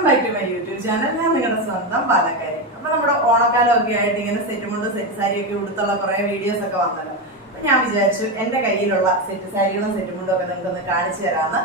Welcome back to my YouTube channel. ഞാൻ നിങ്ങളുടെ സ്വന്തം പാലക്കാരി. അപ്പൊ നമ്മുടെ ഓണക്കാലം ഒക്കെ ആയിട്ട് ഇങ്ങനെ സെറ്റ് മുണ്ട് സെറ്റ് സാരി ഒക്കെ ഉടുത്തുള്ള കുറെ വീഡിയോസ് ഒക്കെ വന്നല്ലോ. അപ്പൊ ഞാൻ വിചാരിച്ചു എന്റെ കയ്യിലുള്ള സെറ്റ് സാരികളും സെറ്റ് മുണ്ടും ഒക്കെ നിങ്ങൾക്ക് ഒന്ന് കാണിച്ചു തരാമെന്ന്.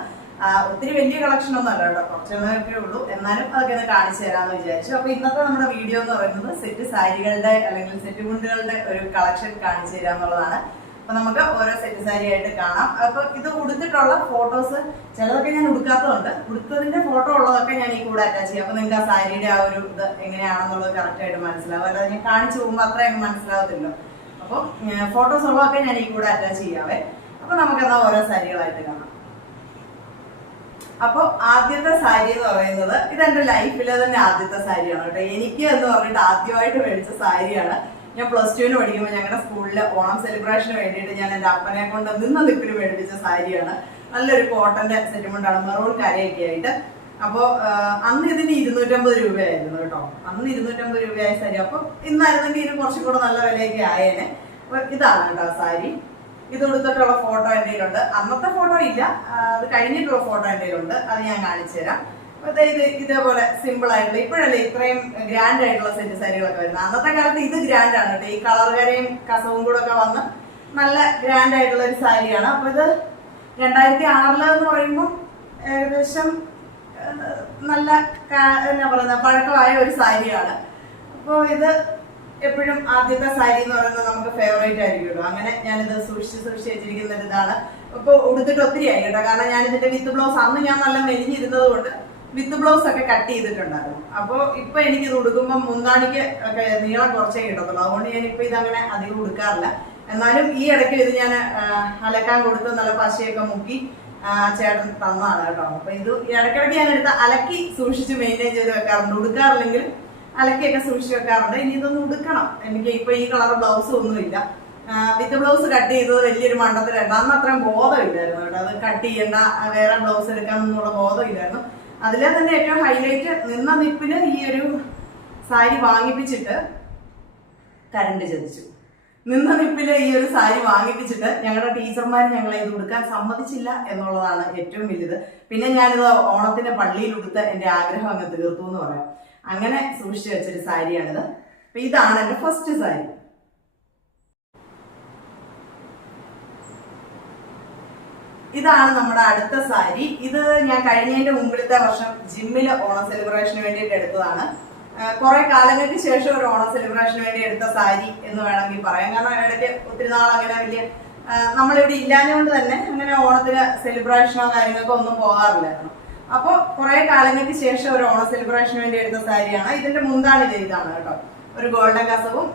ഒത്തിരി വലിയ കളക്ഷൻ ഒന്നും അല്ല കേട്ടോ, കുറച്ചെണ്ണമൊക്കെ ഉള്ളൂ, എന്നാലും അതൊക്കെ ഒന്ന് കാണിച്ചു തരാമെന്ന് വിചാരിച്ചു. അപ്പൊ ഇന്നത്തെ നമ്മുടെ വീഡിയോ എന്ന് പറയുന്നത് സെറ്റ് സാരികളുടെ അല്ലെങ്കിൽ സെറ്റ് മുണ്ടുകളുടെ ഒരു കളക്ഷൻ കാണിച്ചു തരാന്നുള്ളതാണ്. അപ്പൊ നമുക്ക് ഓരോ സെറ്റ് സാരി ആയിട്ട് കാണാം. അപ്പൊ ഇത് ഉടുത്തിട്ടുള്ള ഫോട്ടോസ് ചിലതൊക്കെ ഞാൻ ഉടുക്കാത്തതുണ്ട്, ഉടുത്തതിന്റെ ഫോട്ടോ ഉള്ളതൊക്കെ ഞാൻ ഈ കൂടെ അറ്റാച്ച് ചെയ്യാം. അപ്പൊ നിങ്ങൾക്ക് ആ സാരിയുടെ ആ ഒരു ഇത് എങ്ങനെയാണെന്നുള്ളത് കറക്റ്റ് ആയിട്ട് മനസ്സിലാവും. അല്ലാതെ ഞാൻ കാണിച്ചു പോകുമ്പോൾ അത്രയും മനസ്സിലാവത്തില്ലോ. അപ്പൊ ഫോട്ടോസ് ഉള്ളതൊക്കെ ഞാൻ ഈ കൂടെ അറ്റാച്ച് ചെയ്യാവേ. അപ്പൊ നമുക്കെന്നാ ഓരോ സാരികളായിട്ട് കാണാം. അപ്പൊ ആദ്യത്തെ സാരി എന്ന് പറയുന്നത് ഇതെന്റെ ലൈഫിലെ തന്നെ ആദ്യത്തെ സാരിയാണ് കേട്ടോ. എനിക്ക് എന്ന് പറഞ്ഞിട്ട് ആദ്യമായിട്ട് മേടിച്ച സാരിയാണ്. ഞാൻ +2 പഠിക്കുമ്പോൾ ഞങ്ങളുടെ സ്കൂളിലെ ഓണം സെലിബ്രേഷന് വേണ്ടിയിട്ട് ഞാൻ എന്റെ അപ്പനെ കൊണ്ട് നിപ്പിന് മേടിപ്പിച്ച സാരിയാണ്. നല്ലൊരു കോട്ടന്റെ സെറ്റുമുണ്ടാണ്, മെറൂൺ കരയൊക്കെ ആയിട്ട്. അപ്പൊ അന്ന് ഇതിന് 250 രൂപയായിരുന്നു കേട്ടോ. അന്ന് 250 രൂപയായ സാരി. അപ്പൊ ഇന്നായിരുന്നെങ്കിൽ ഇതിന് കുറച്ചും കൂടെ നല്ല വിലയൊക്കെ ആയേനെ. അപ്പൊ ഇതാണ് കേട്ടോ സാരി. ഇത് കൊടുത്തിട്ടുള്ള ഫോട്ടോ എന്റെ കയ്യിലുണ്ട്. അന്നത്തെ ഫോട്ടോ ഇല്ല, അത് കഴിഞ്ഞിട്ടുള്ള ഫോട്ടോ എന്റെ കയ്യിലുണ്ട്. അത് ഞാൻ കാണിച്ചു തരാം. ഇത് ഇതേപോലെ സിമ്പിൾ ആയിട്ടുള്ള, ഇപ്പോഴല്ലേ ഇത്രയും ഗ്രാൻഡ് ആയിട്ടുള്ള സെറ്റ് സാരികളൊക്കെ വരുന്നത്. അന്നത്തെ കാലത്ത് ഇത് ഗ്രാൻഡ് ആണ് കേട്ടോ. ഈ കളർ കരയും കസവും കൂടെ ഒക്കെ വന്ന് നല്ല ഗ്രാൻഡ് ആയിട്ടുള്ള ഒരു സാരിയാണ്. അപ്പൊ ഇത് 2006 എന്ന് പറയുമ്പോൾ ഏകദേശം നല്ല എന്നാ പറയുന്ന പഴക്കമായ ഒരു സാരിയാണ്. അപ്പോൾ ഇത് എപ്പോഴും ആദ്യത്തെ സാരി എന്ന് പറയുന്നത് നമുക്ക് ഫേവറേറ്റ് ആയിരിക്കുമല്ലോ. അങ്ങനെ ഞാനിത് സൂക്ഷിച്ച് വെച്ചിരിക്കുന്ന ഇതാണ്. ഇപ്പൊ ഉടുത്തിട്ട് ഒത്തിരി ആയി കേട്ടോ. കാരണം ഞാൻ ഇതിന്റെ വിത്ത് ബ്ലൗസ് അന്ന് ഞാൻ നല്ല മെലിഞ്ഞിരുന്നത് കൊണ്ട് വിത്ത് ബ്ലൗസ് ഒക്കെ കട്ട് ചെയ്തിട്ടുണ്ടായിരുന്നു. അപ്പൊ ഇപ്പൊ എനിക്ക് ഇത് ഉടുക്കുമ്പോൾ മുന്താണിക്ക് ഒക്കെ നീളം കുറച്ചേ കിട്ടത്തുള്ളൂ. അതുകൊണ്ട് ഞാൻ ഇപ്പൊ ഇതങ്ങനെ അധികം ഉടുക്കാറില്ല. എന്നാലും ഈ ഇടയ്ക്ക് ഇത് ഞാൻ അലക്കാൻ കൊടുത്ത് നല്ല പശയൊക്കെ മുക്കി ചേട്ടൻ തന്നതാണ് കേട്ടോ. അപ്പൊ ഇത് ഇടയ്ക്കിടയ്ക്ക് ഞാൻ എടുത്ത് അലക്കി സൂക്ഷിച്ച് മെയിൻറ്റെയിൻ ചെയ്ത് വെക്കാറുണ്ട്. ഉടുക്കാറില്ലെങ്കിൽ അലക്കിയൊക്കെ സൂക്ഷിച്ച് വെക്കാറുണ്ട്. ഇനി ഇതൊന്നും ഉടുക്കണം. എനിക്ക് ഇപ്പൊ ഈ കളർ ബ്ലൗസ് ഒന്നുമില്ല. വിത്ത് ബ്ലൗസ് കട്ട് ചെയ്തത് വലിയൊരു മണ്ടത്തിലായിരുന്നു. അന്ന് അത്രയും ബോധമില്ലായിരുന്നു കേട്ടോ. അത് കട്ട് ചെയ്യേണ്ട, വേറെ ബ്ലൗസ് എടുക്കാമെന്നുള്ള ബോധമില്ലായിരുന്നു. അതിലെ തന്നെ ഏറ്റവും ഹൈലൈറ്റ് നിന്ന നിപ്പിന് ഈ ഒരു സാരി വാങ്ങിപ്പിച്ചിട്ട് കരണ്ട് ചതിച്ചു. നിന്ന നിപ്പില് ഈ ഒരു സാരി വാങ്ങിപ്പിച്ചിട്ട് ഞങ്ങളുടെ ടീച്ചർമാർ ഞങ്ങളെ ഇത് ഉടുക്കാൻ സമ്മതിച്ചില്ല എന്നുള്ളതാണ് ഏറ്റവും വലുത്. പിന്നെ ഞാനിത് ഓണത്തിന് പള്ളിയിൽ ഉടുത്ത് എന്റെ ആഗ്രഹം അങ്ങ് തീർത്തു എന്ന് പറയാം. അങ്ങനെ സൂക്ഷിച്ചു വെച്ചൊരു സാരിയാണിത്. അപ്പൊ ഇതാണ് എന്റെ ഫസ്റ്റ് സാരി. ഇതാണ് നമ്മുടെ അടുത്ത സാരി. ഇത് ഞാൻ കഴിഞ്ഞതിന്റെ മുമ്പിലത്തെ വർഷം ജിമ്മില് ഓണം സെലിബ്രേഷന് വേണ്ടിയിട്ട് എടുത്തതാണ്. കുറെ കാലങ്ങൾക്ക് ശേഷം ഒരു ഓണം സെലിബ്രേഷന് വേണ്ടി എടുത്ത സാരി എന്ന് വേണമെങ്കിൽ പറയാം. കാരണം ഇടയ്ക്ക് ഒത്തിരി നാൾ അങ്ങനെ വലിയ നമ്മളിവിടെ ഇല്ലാഞ്ഞുകൊണ്ട് തന്നെ അങ്ങനെ ഓണത്തിന് സെലിബ്രേഷനോ കാര്യങ്ങൾക്കോ ഒന്നും പോകാറില്ലായിരുന്നു. അപ്പൊ കുറെ കാലങ്ങൾക്ക് ശേഷം ഒരു ഓണം സെലിബ്രേഷന് വേണ്ടി എടുത്ത സാരിയാണ്. ഇതിന്റെ മുന്താണി ഇതാണ് കേട്ടോ. ഒരു ഗോൾഡൻ കസവും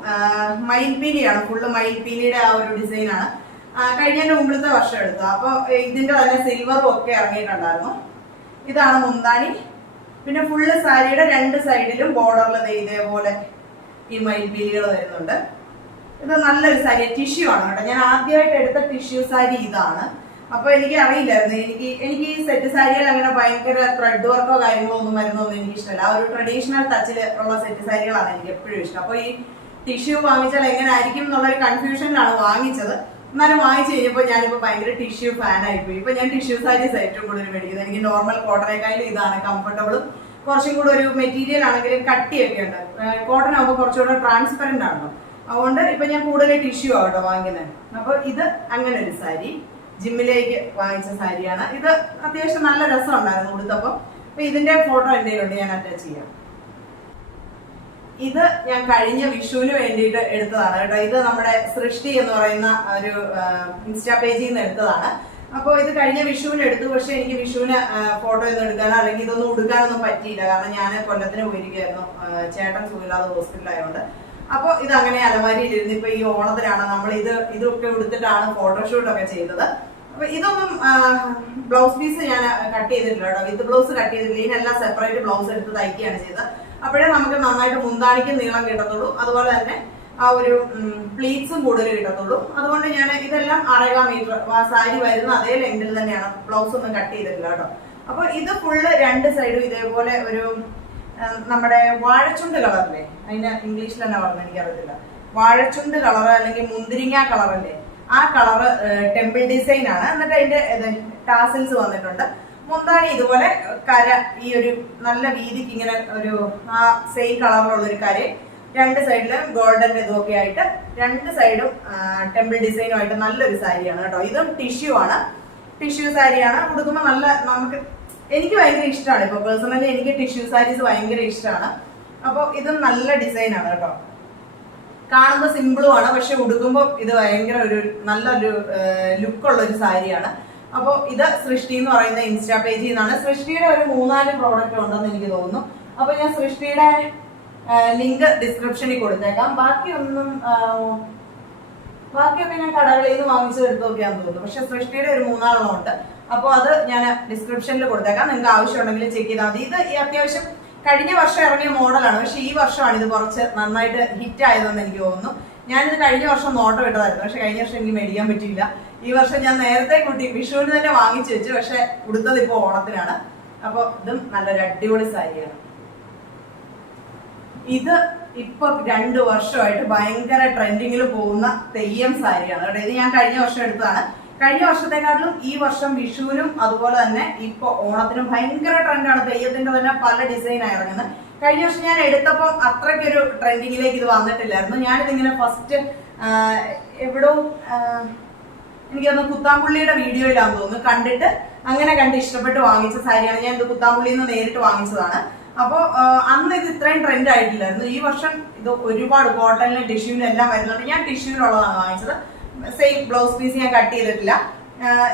മയിൽപീലിയാണ്, ഫുള്ള് മയിൽപീലിയുടെ ആ ഒരു ഡിസൈനാണ്. കഴിഞ്ഞതിന്റെ മുമ്പിലത്തെ വർഷം എടുത്തു. അപ്പൊ ഇതിന്റെ തന്നെ സിൽവറും ഒക്കെ ഇറങ്ങിയിട്ടുണ്ടായിരുന്നു. ഇതാണ് മുന്താണി. പിന്നെ ഫുള്ള് സാരിയുടെ 2 സൈഡിലും ബോർഡറിൽ ഇതേപോലെ ഈ മയിൽപീലികൾ വരുന്നുണ്ട്. ഇത് നല്ലൊരു സാരി, ടിഷ്യൂ ആണ് കേട്ടോ. ഞാൻ ആദ്യമായിട്ട് എടുത്ത ടിഷ്യൂ സാരി ഇതാണ്. അപ്പൊ എനിക്ക് അറിയില്ലായിരുന്നു, എനിക്ക് ഈ സെറ്റ് സാരികൾ അങ്ങനെ ഭയങ്കര ത്രെഡ് വർക്കോ കാര്യങ്ങളോ ഒന്നും വരുന്നൊന്നും എനിക്ക് ഇഷ്ടമല്ല. ആ ഒരു ട്രഡീഷണൽ ടച്ചിൽ ഉള്ള സെറ്റ് സാരികളാണ് എനിക്ക് എപ്പോഴും ഇഷ്ടം. അപ്പൊ ഈ ടിഷ്യൂ വാങ്ങിച്ചാൽ എങ്ങനെ ആയിരിക്കും എന്നുള്ളൊരു കൺഫ്യൂഷനിലാണ് വാങ്ങിച്ചത്. എന്നാലും വാങ്ങിച്ചു കഴിഞ്ഞപ്പോൾ ഞാനിപ്പോ ഭയങ്കര ടിഷ്യൂ ഫാൻ ആയിപ്പോയി. ഇപ്പൊ ഞാൻ ടിഷ്യൂ സാരീസ് ഏറ്റവും കൂടുതൽ മേടിക്കുന്നത്. എനിക്ക് നോർമൽ കോട്ടണേക്കാളും ഇതാണ് കംഫർട്ടബിളും. കുറച്ചും കൂടെ ഒരു മെറ്റീരിയൽ ആണെങ്കിലും കട്ടിയൊക്കെ ഉണ്ട്. കോട്ടൺ ആകുമ്പോൾ കുറച്ചുകൂടെ ട്രാൻസ്പെറന്റ് ആണല്ലോ. അതുകൊണ്ട് ഇപ്പൊ ഞാൻ കൂടുതൽ ടിഷ്യൂ ആവട്ടോ വാങ്ങിക്കുന്നത്. അപ്പൊ ഇത് അങ്ങനെ ഒരു സാരി ജിമ്മിലേക്ക് വാങ്ങിച്ച സാരിയാണ്. ഇത് അത്യാവശ്യം നല്ല രസം ഉണ്ടായിരുന്നു ഉടുത്തപ്പം. അപ്പൊ ഇതിന്റെ ഫോട്ടോ എന്റെ കയ്യിലുണ്ട്, ഞാൻ അറ്റാച്ച് ചെയ്യാം. ഇത് ഞാൻ കഴിഞ്ഞ വിഷുവിന് വേണ്ടിയിട്ട് എടുത്തതാണ് കേട്ടോ. ഇത് നമ്മുടെ സൃഷ്ടി എന്ന് പറയുന്ന ഒരു ഇൻസ്റ്റാ പേജിൽ നിന്ന് എടുത്തതാണ്. അപ്പോൾ ഇത് കഴിഞ്ഞ വിഷുവിന് എടുത്തു. പക്ഷെ എനിക്ക് വിഷുവിന് ഫോട്ടോ ഒന്നും എടുക്കാനോ അല്ലെങ്കിൽ ഇതൊന്നും ഉടുക്കാനൊന്നും പറ്റിയില്ല. കാരണം ഞാൻ കൊല്ലത്തിന് പോയിരിക്കുകയായിരുന്നു, ചേട്ടൻ സുഖമില്ലാതെ ഹോസ്പിറ്റലായതുകൊണ്ട്. അപ്പോൾ ഇത് അങ്ങനെ അലമാരിയിൽ ഇരുന്ന് ഇപ്പൊ ഈ ഓണത്തിനാണ് നമ്മൾ ഇതൊക്കെ എടുത്തിട്ടാണ് ഫോട്ടോഷൂട്ടൊക്കെ ചെയ്തത്. അപ്പൊ ഇതൊന്നും ബ്ലൗസ് പീസ് ഞാൻ കട്ട് ചെയ്തിട്ടില്ല കേട്ടോ. വിത്ത് ബ്ലൗസ് കട്ട് ചെയ്തിട്ടില്ല. ഇതിനെല്ലാം സെപ്പറേറ്റ് ബ്ലൗസ് എടുത്ത് തയ്ക്കുകയാണ് ചെയ്തത്. അപ്പോഴേ നമുക്ക് നന്നായിട്ട് മുന്താണിക്ക് നീളം കിട്ടത്തുള്ളൂ. അതുപോലെ തന്നെ ആ ഒരു പ്ലീറ്റ്സും കൂടുതൽ കിട്ടത്തുള്ളൂ. അതുകൊണ്ട് ഞാൻ ഇതെല്ലാം 6.25 മീറ്റർ സാരി വരുന്ന അതേ ലെങ്തിൽ തന്നെയാണ്. ബ്ലൗസ് ഒന്നും കട്ട് ചെയ്തിട്ടില്ല കേട്ടോ. അപ്പൊ ഇത് ഫുള്ള് 2 സൈഡും ഇതേപോലെ ഒരു നമ്മുടെ വാഴച്ചുണ്ട് കളറില്ലേ, അതിന്റെ ഇംഗ്ലീഷിൽ തന്നെ പറഞ്ഞു എനിക്കറിയത്തില്ല, വാഴച്ചുണ്ട് കളർ അല്ലെങ്കിൽ മുന്തിരിങ്ങ കളറല്ലേ, ആ കളറ് ടെമ്പിൾ ഡിസൈൻ ആണ്. എന്നിട്ട് അതിന്റെ ടാസിൽസ് വന്നിട്ടുണ്ട്. മുന്താണി ഇതുപോലെ കര ഈ ഒരു നല്ല വീതിക്ക് ഇങ്ങനെ ഒരു ആ സെയിം കളറിലുള്ള ഒരു കര, രണ്ട് സൈഡിലും ഗോൾഡൻ ഇതൊക്കെ ആയിട്ട് രണ്ട് സൈഡും ടെമ്പിൾ ഡിസൈനുമായിട്ട് നല്ലൊരു സാരിയാണ് കേട്ടോ. ഇതും ടിഷ്യൂ ആണ്, ടിഷ്യൂ സാരിയാണ്. ഉടുക്കുമ്പോൾ നല്ല നമുക്ക് എനിക്ക് ഭയങ്കര ഇഷ്ടമാണ്. ഇപ്പൊ പേഴ്സണലി എനിക്ക് ടിഷ്യൂ സാരീസ് ഭയങ്കര ഇഷ്ടമാണ്. അപ്പോൾ ഇതും നല്ല ഡിസൈനാണ് കേട്ടോ. കാണുമ്പോൾ സിമ്പിളും ആണ്, പക്ഷെ ഉടുക്കുമ്പോൾ ഇത് ഭയങ്കര ഒരു നല്ലൊരു ലുക്കുള്ള ഒരു സാരിയാണ്. അപ്പോൾ ഇത് സൃഷ്ടി എന്ന് പറയുന്ന ഇൻസ്റ്റാ പേജിൽ നിന്നാണ്. സൃഷ്ടിയുടെ ഒരു 3-4 പ്രോഡക്റ്റ് ഉണ്ടെന്ന് എനിക്ക് തോന്നുന്നു. അപ്പൊ ഞാൻ സൃഷ്ടിയുടെ ലിങ്ക് ഡിസ്ക്രിപ്ഷനിൽ കൊടുത്തേക്കാം. ബാക്കിയൊക്കെ ഞാൻ കടകളിൽ നിന്ന് വാങ്ങിച്ചത് എടുത്ത് നോക്കിയാന്ന് തോന്നുന്നു. പക്ഷെ സൃഷ്ടിയുടെ ഒരു 3-4 ഉണ്ട്. അപ്പോൾ അത് ഞാൻ ഡിസ്ക്രിപ്ഷനിൽ കൊടുത്തേക്കാം, നിങ്ങൾക്ക് ആവശ്യമുണ്ടെങ്കിൽ ചെക്ക് ചെയ്താൽ മതി. ഇത് ഈ അത്യാവശ്യം കഴിഞ്ഞ വർഷം ഇറങ്ങിയ മോഡലാണ്, പക്ഷെ ഈ വർഷമാണ് ഇത് കുറച്ച് നന്നായിട്ട് ഹിറ്റ് ആയതെന്ന് എനിക്ക് തോന്നുന്നു. ഞാനിത് കഴിഞ്ഞ വർഷം നോട്ടം ഇട്ടതായിരുന്നു, പക്ഷെ കഴിഞ്ഞ വർഷം എനിക്ക് മേടിക്കാൻ പറ്റിയില്ല. ഈ വർഷം ഞാൻ നേരത്തെ കൂട്ടി വിഷുവിന് തന്നെ വാങ്ങിച്ചു വെച്ചു, പക്ഷെ ഉടുത്തത് ഇപ്പൊ ഓണത്തിനാണ്. അപ്പൊ ഇതും നല്ലൊരു അടിപൊളി സാരിയാണ്. ഇത് ഇപ്പൊ 2 വർഷമായിട്ട് ഭയങ്കര ട്രെൻഡിങ്ങിൽ പോകുന്ന തെയ്യം സാരിയാണ് കേട്ടോ. ഇത് ഞാൻ കഴിഞ്ഞ വർഷം എടുത്തതാണ്. കഴിഞ്ഞ വർഷത്തെക്കാട്ടിലും ഈ വർഷം വിഷുവിനും അതുപോലെ തന്നെ ഇപ്പൊ ഓണത്തിനും ഭയങ്കര ട്രെൻഡാണ്. തെയ്യത്തിന്റെ തന്നെ പല ഡിസൈനാണ് ഇറങ്ങുന്നത്. കഴിഞ്ഞ വർഷം ഞാൻ എടുത്തപ്പോൾ അത്രയ്ക്കൊരു ട്രെൻഡിങ്ങിലേക്ക് ഇത് വന്നിട്ടില്ലായിരുന്നു. ഞാനിതിങ്ങനെ ഫസ്റ്റ് എവിടോ എനിക്കൊന്ന് കുത്താമ്പുള്ളിയുടെ വീഡിയോയിലാന്ന് തോന്നുന്നു കണ്ടിട്ട് അങ്ങനെ കണ്ട് ഇഷ്ടപ്പെട്ട് വാങ്ങിച്ച സാരിയാണ്. ഞാൻ ഇത് കുത്താമ്പുള്ളിയിൽ നിന്ന് നേരിട്ട് വാങ്ങിച്ചതാണ്. അപ്പോൾ അന്ന് ഇത് ഇത്രയും ട്രെൻഡ് ആയിട്ടില്ലായിരുന്നു. ഈ വർഷം ഇത് ഒരുപാട് കോട്ടണിലും ടിഷ്യൂവിലും എല്ലാം വരുന്നുണ്ട്. ഞാൻ ടിഷ്യൂവിലുള്ളതാണ് വാങ്ങിച്ചത്. സെയിം ബ്ലൗസ് പീസ് ഞാൻ കട്ട് ചെയ്തിട്ടില്ല.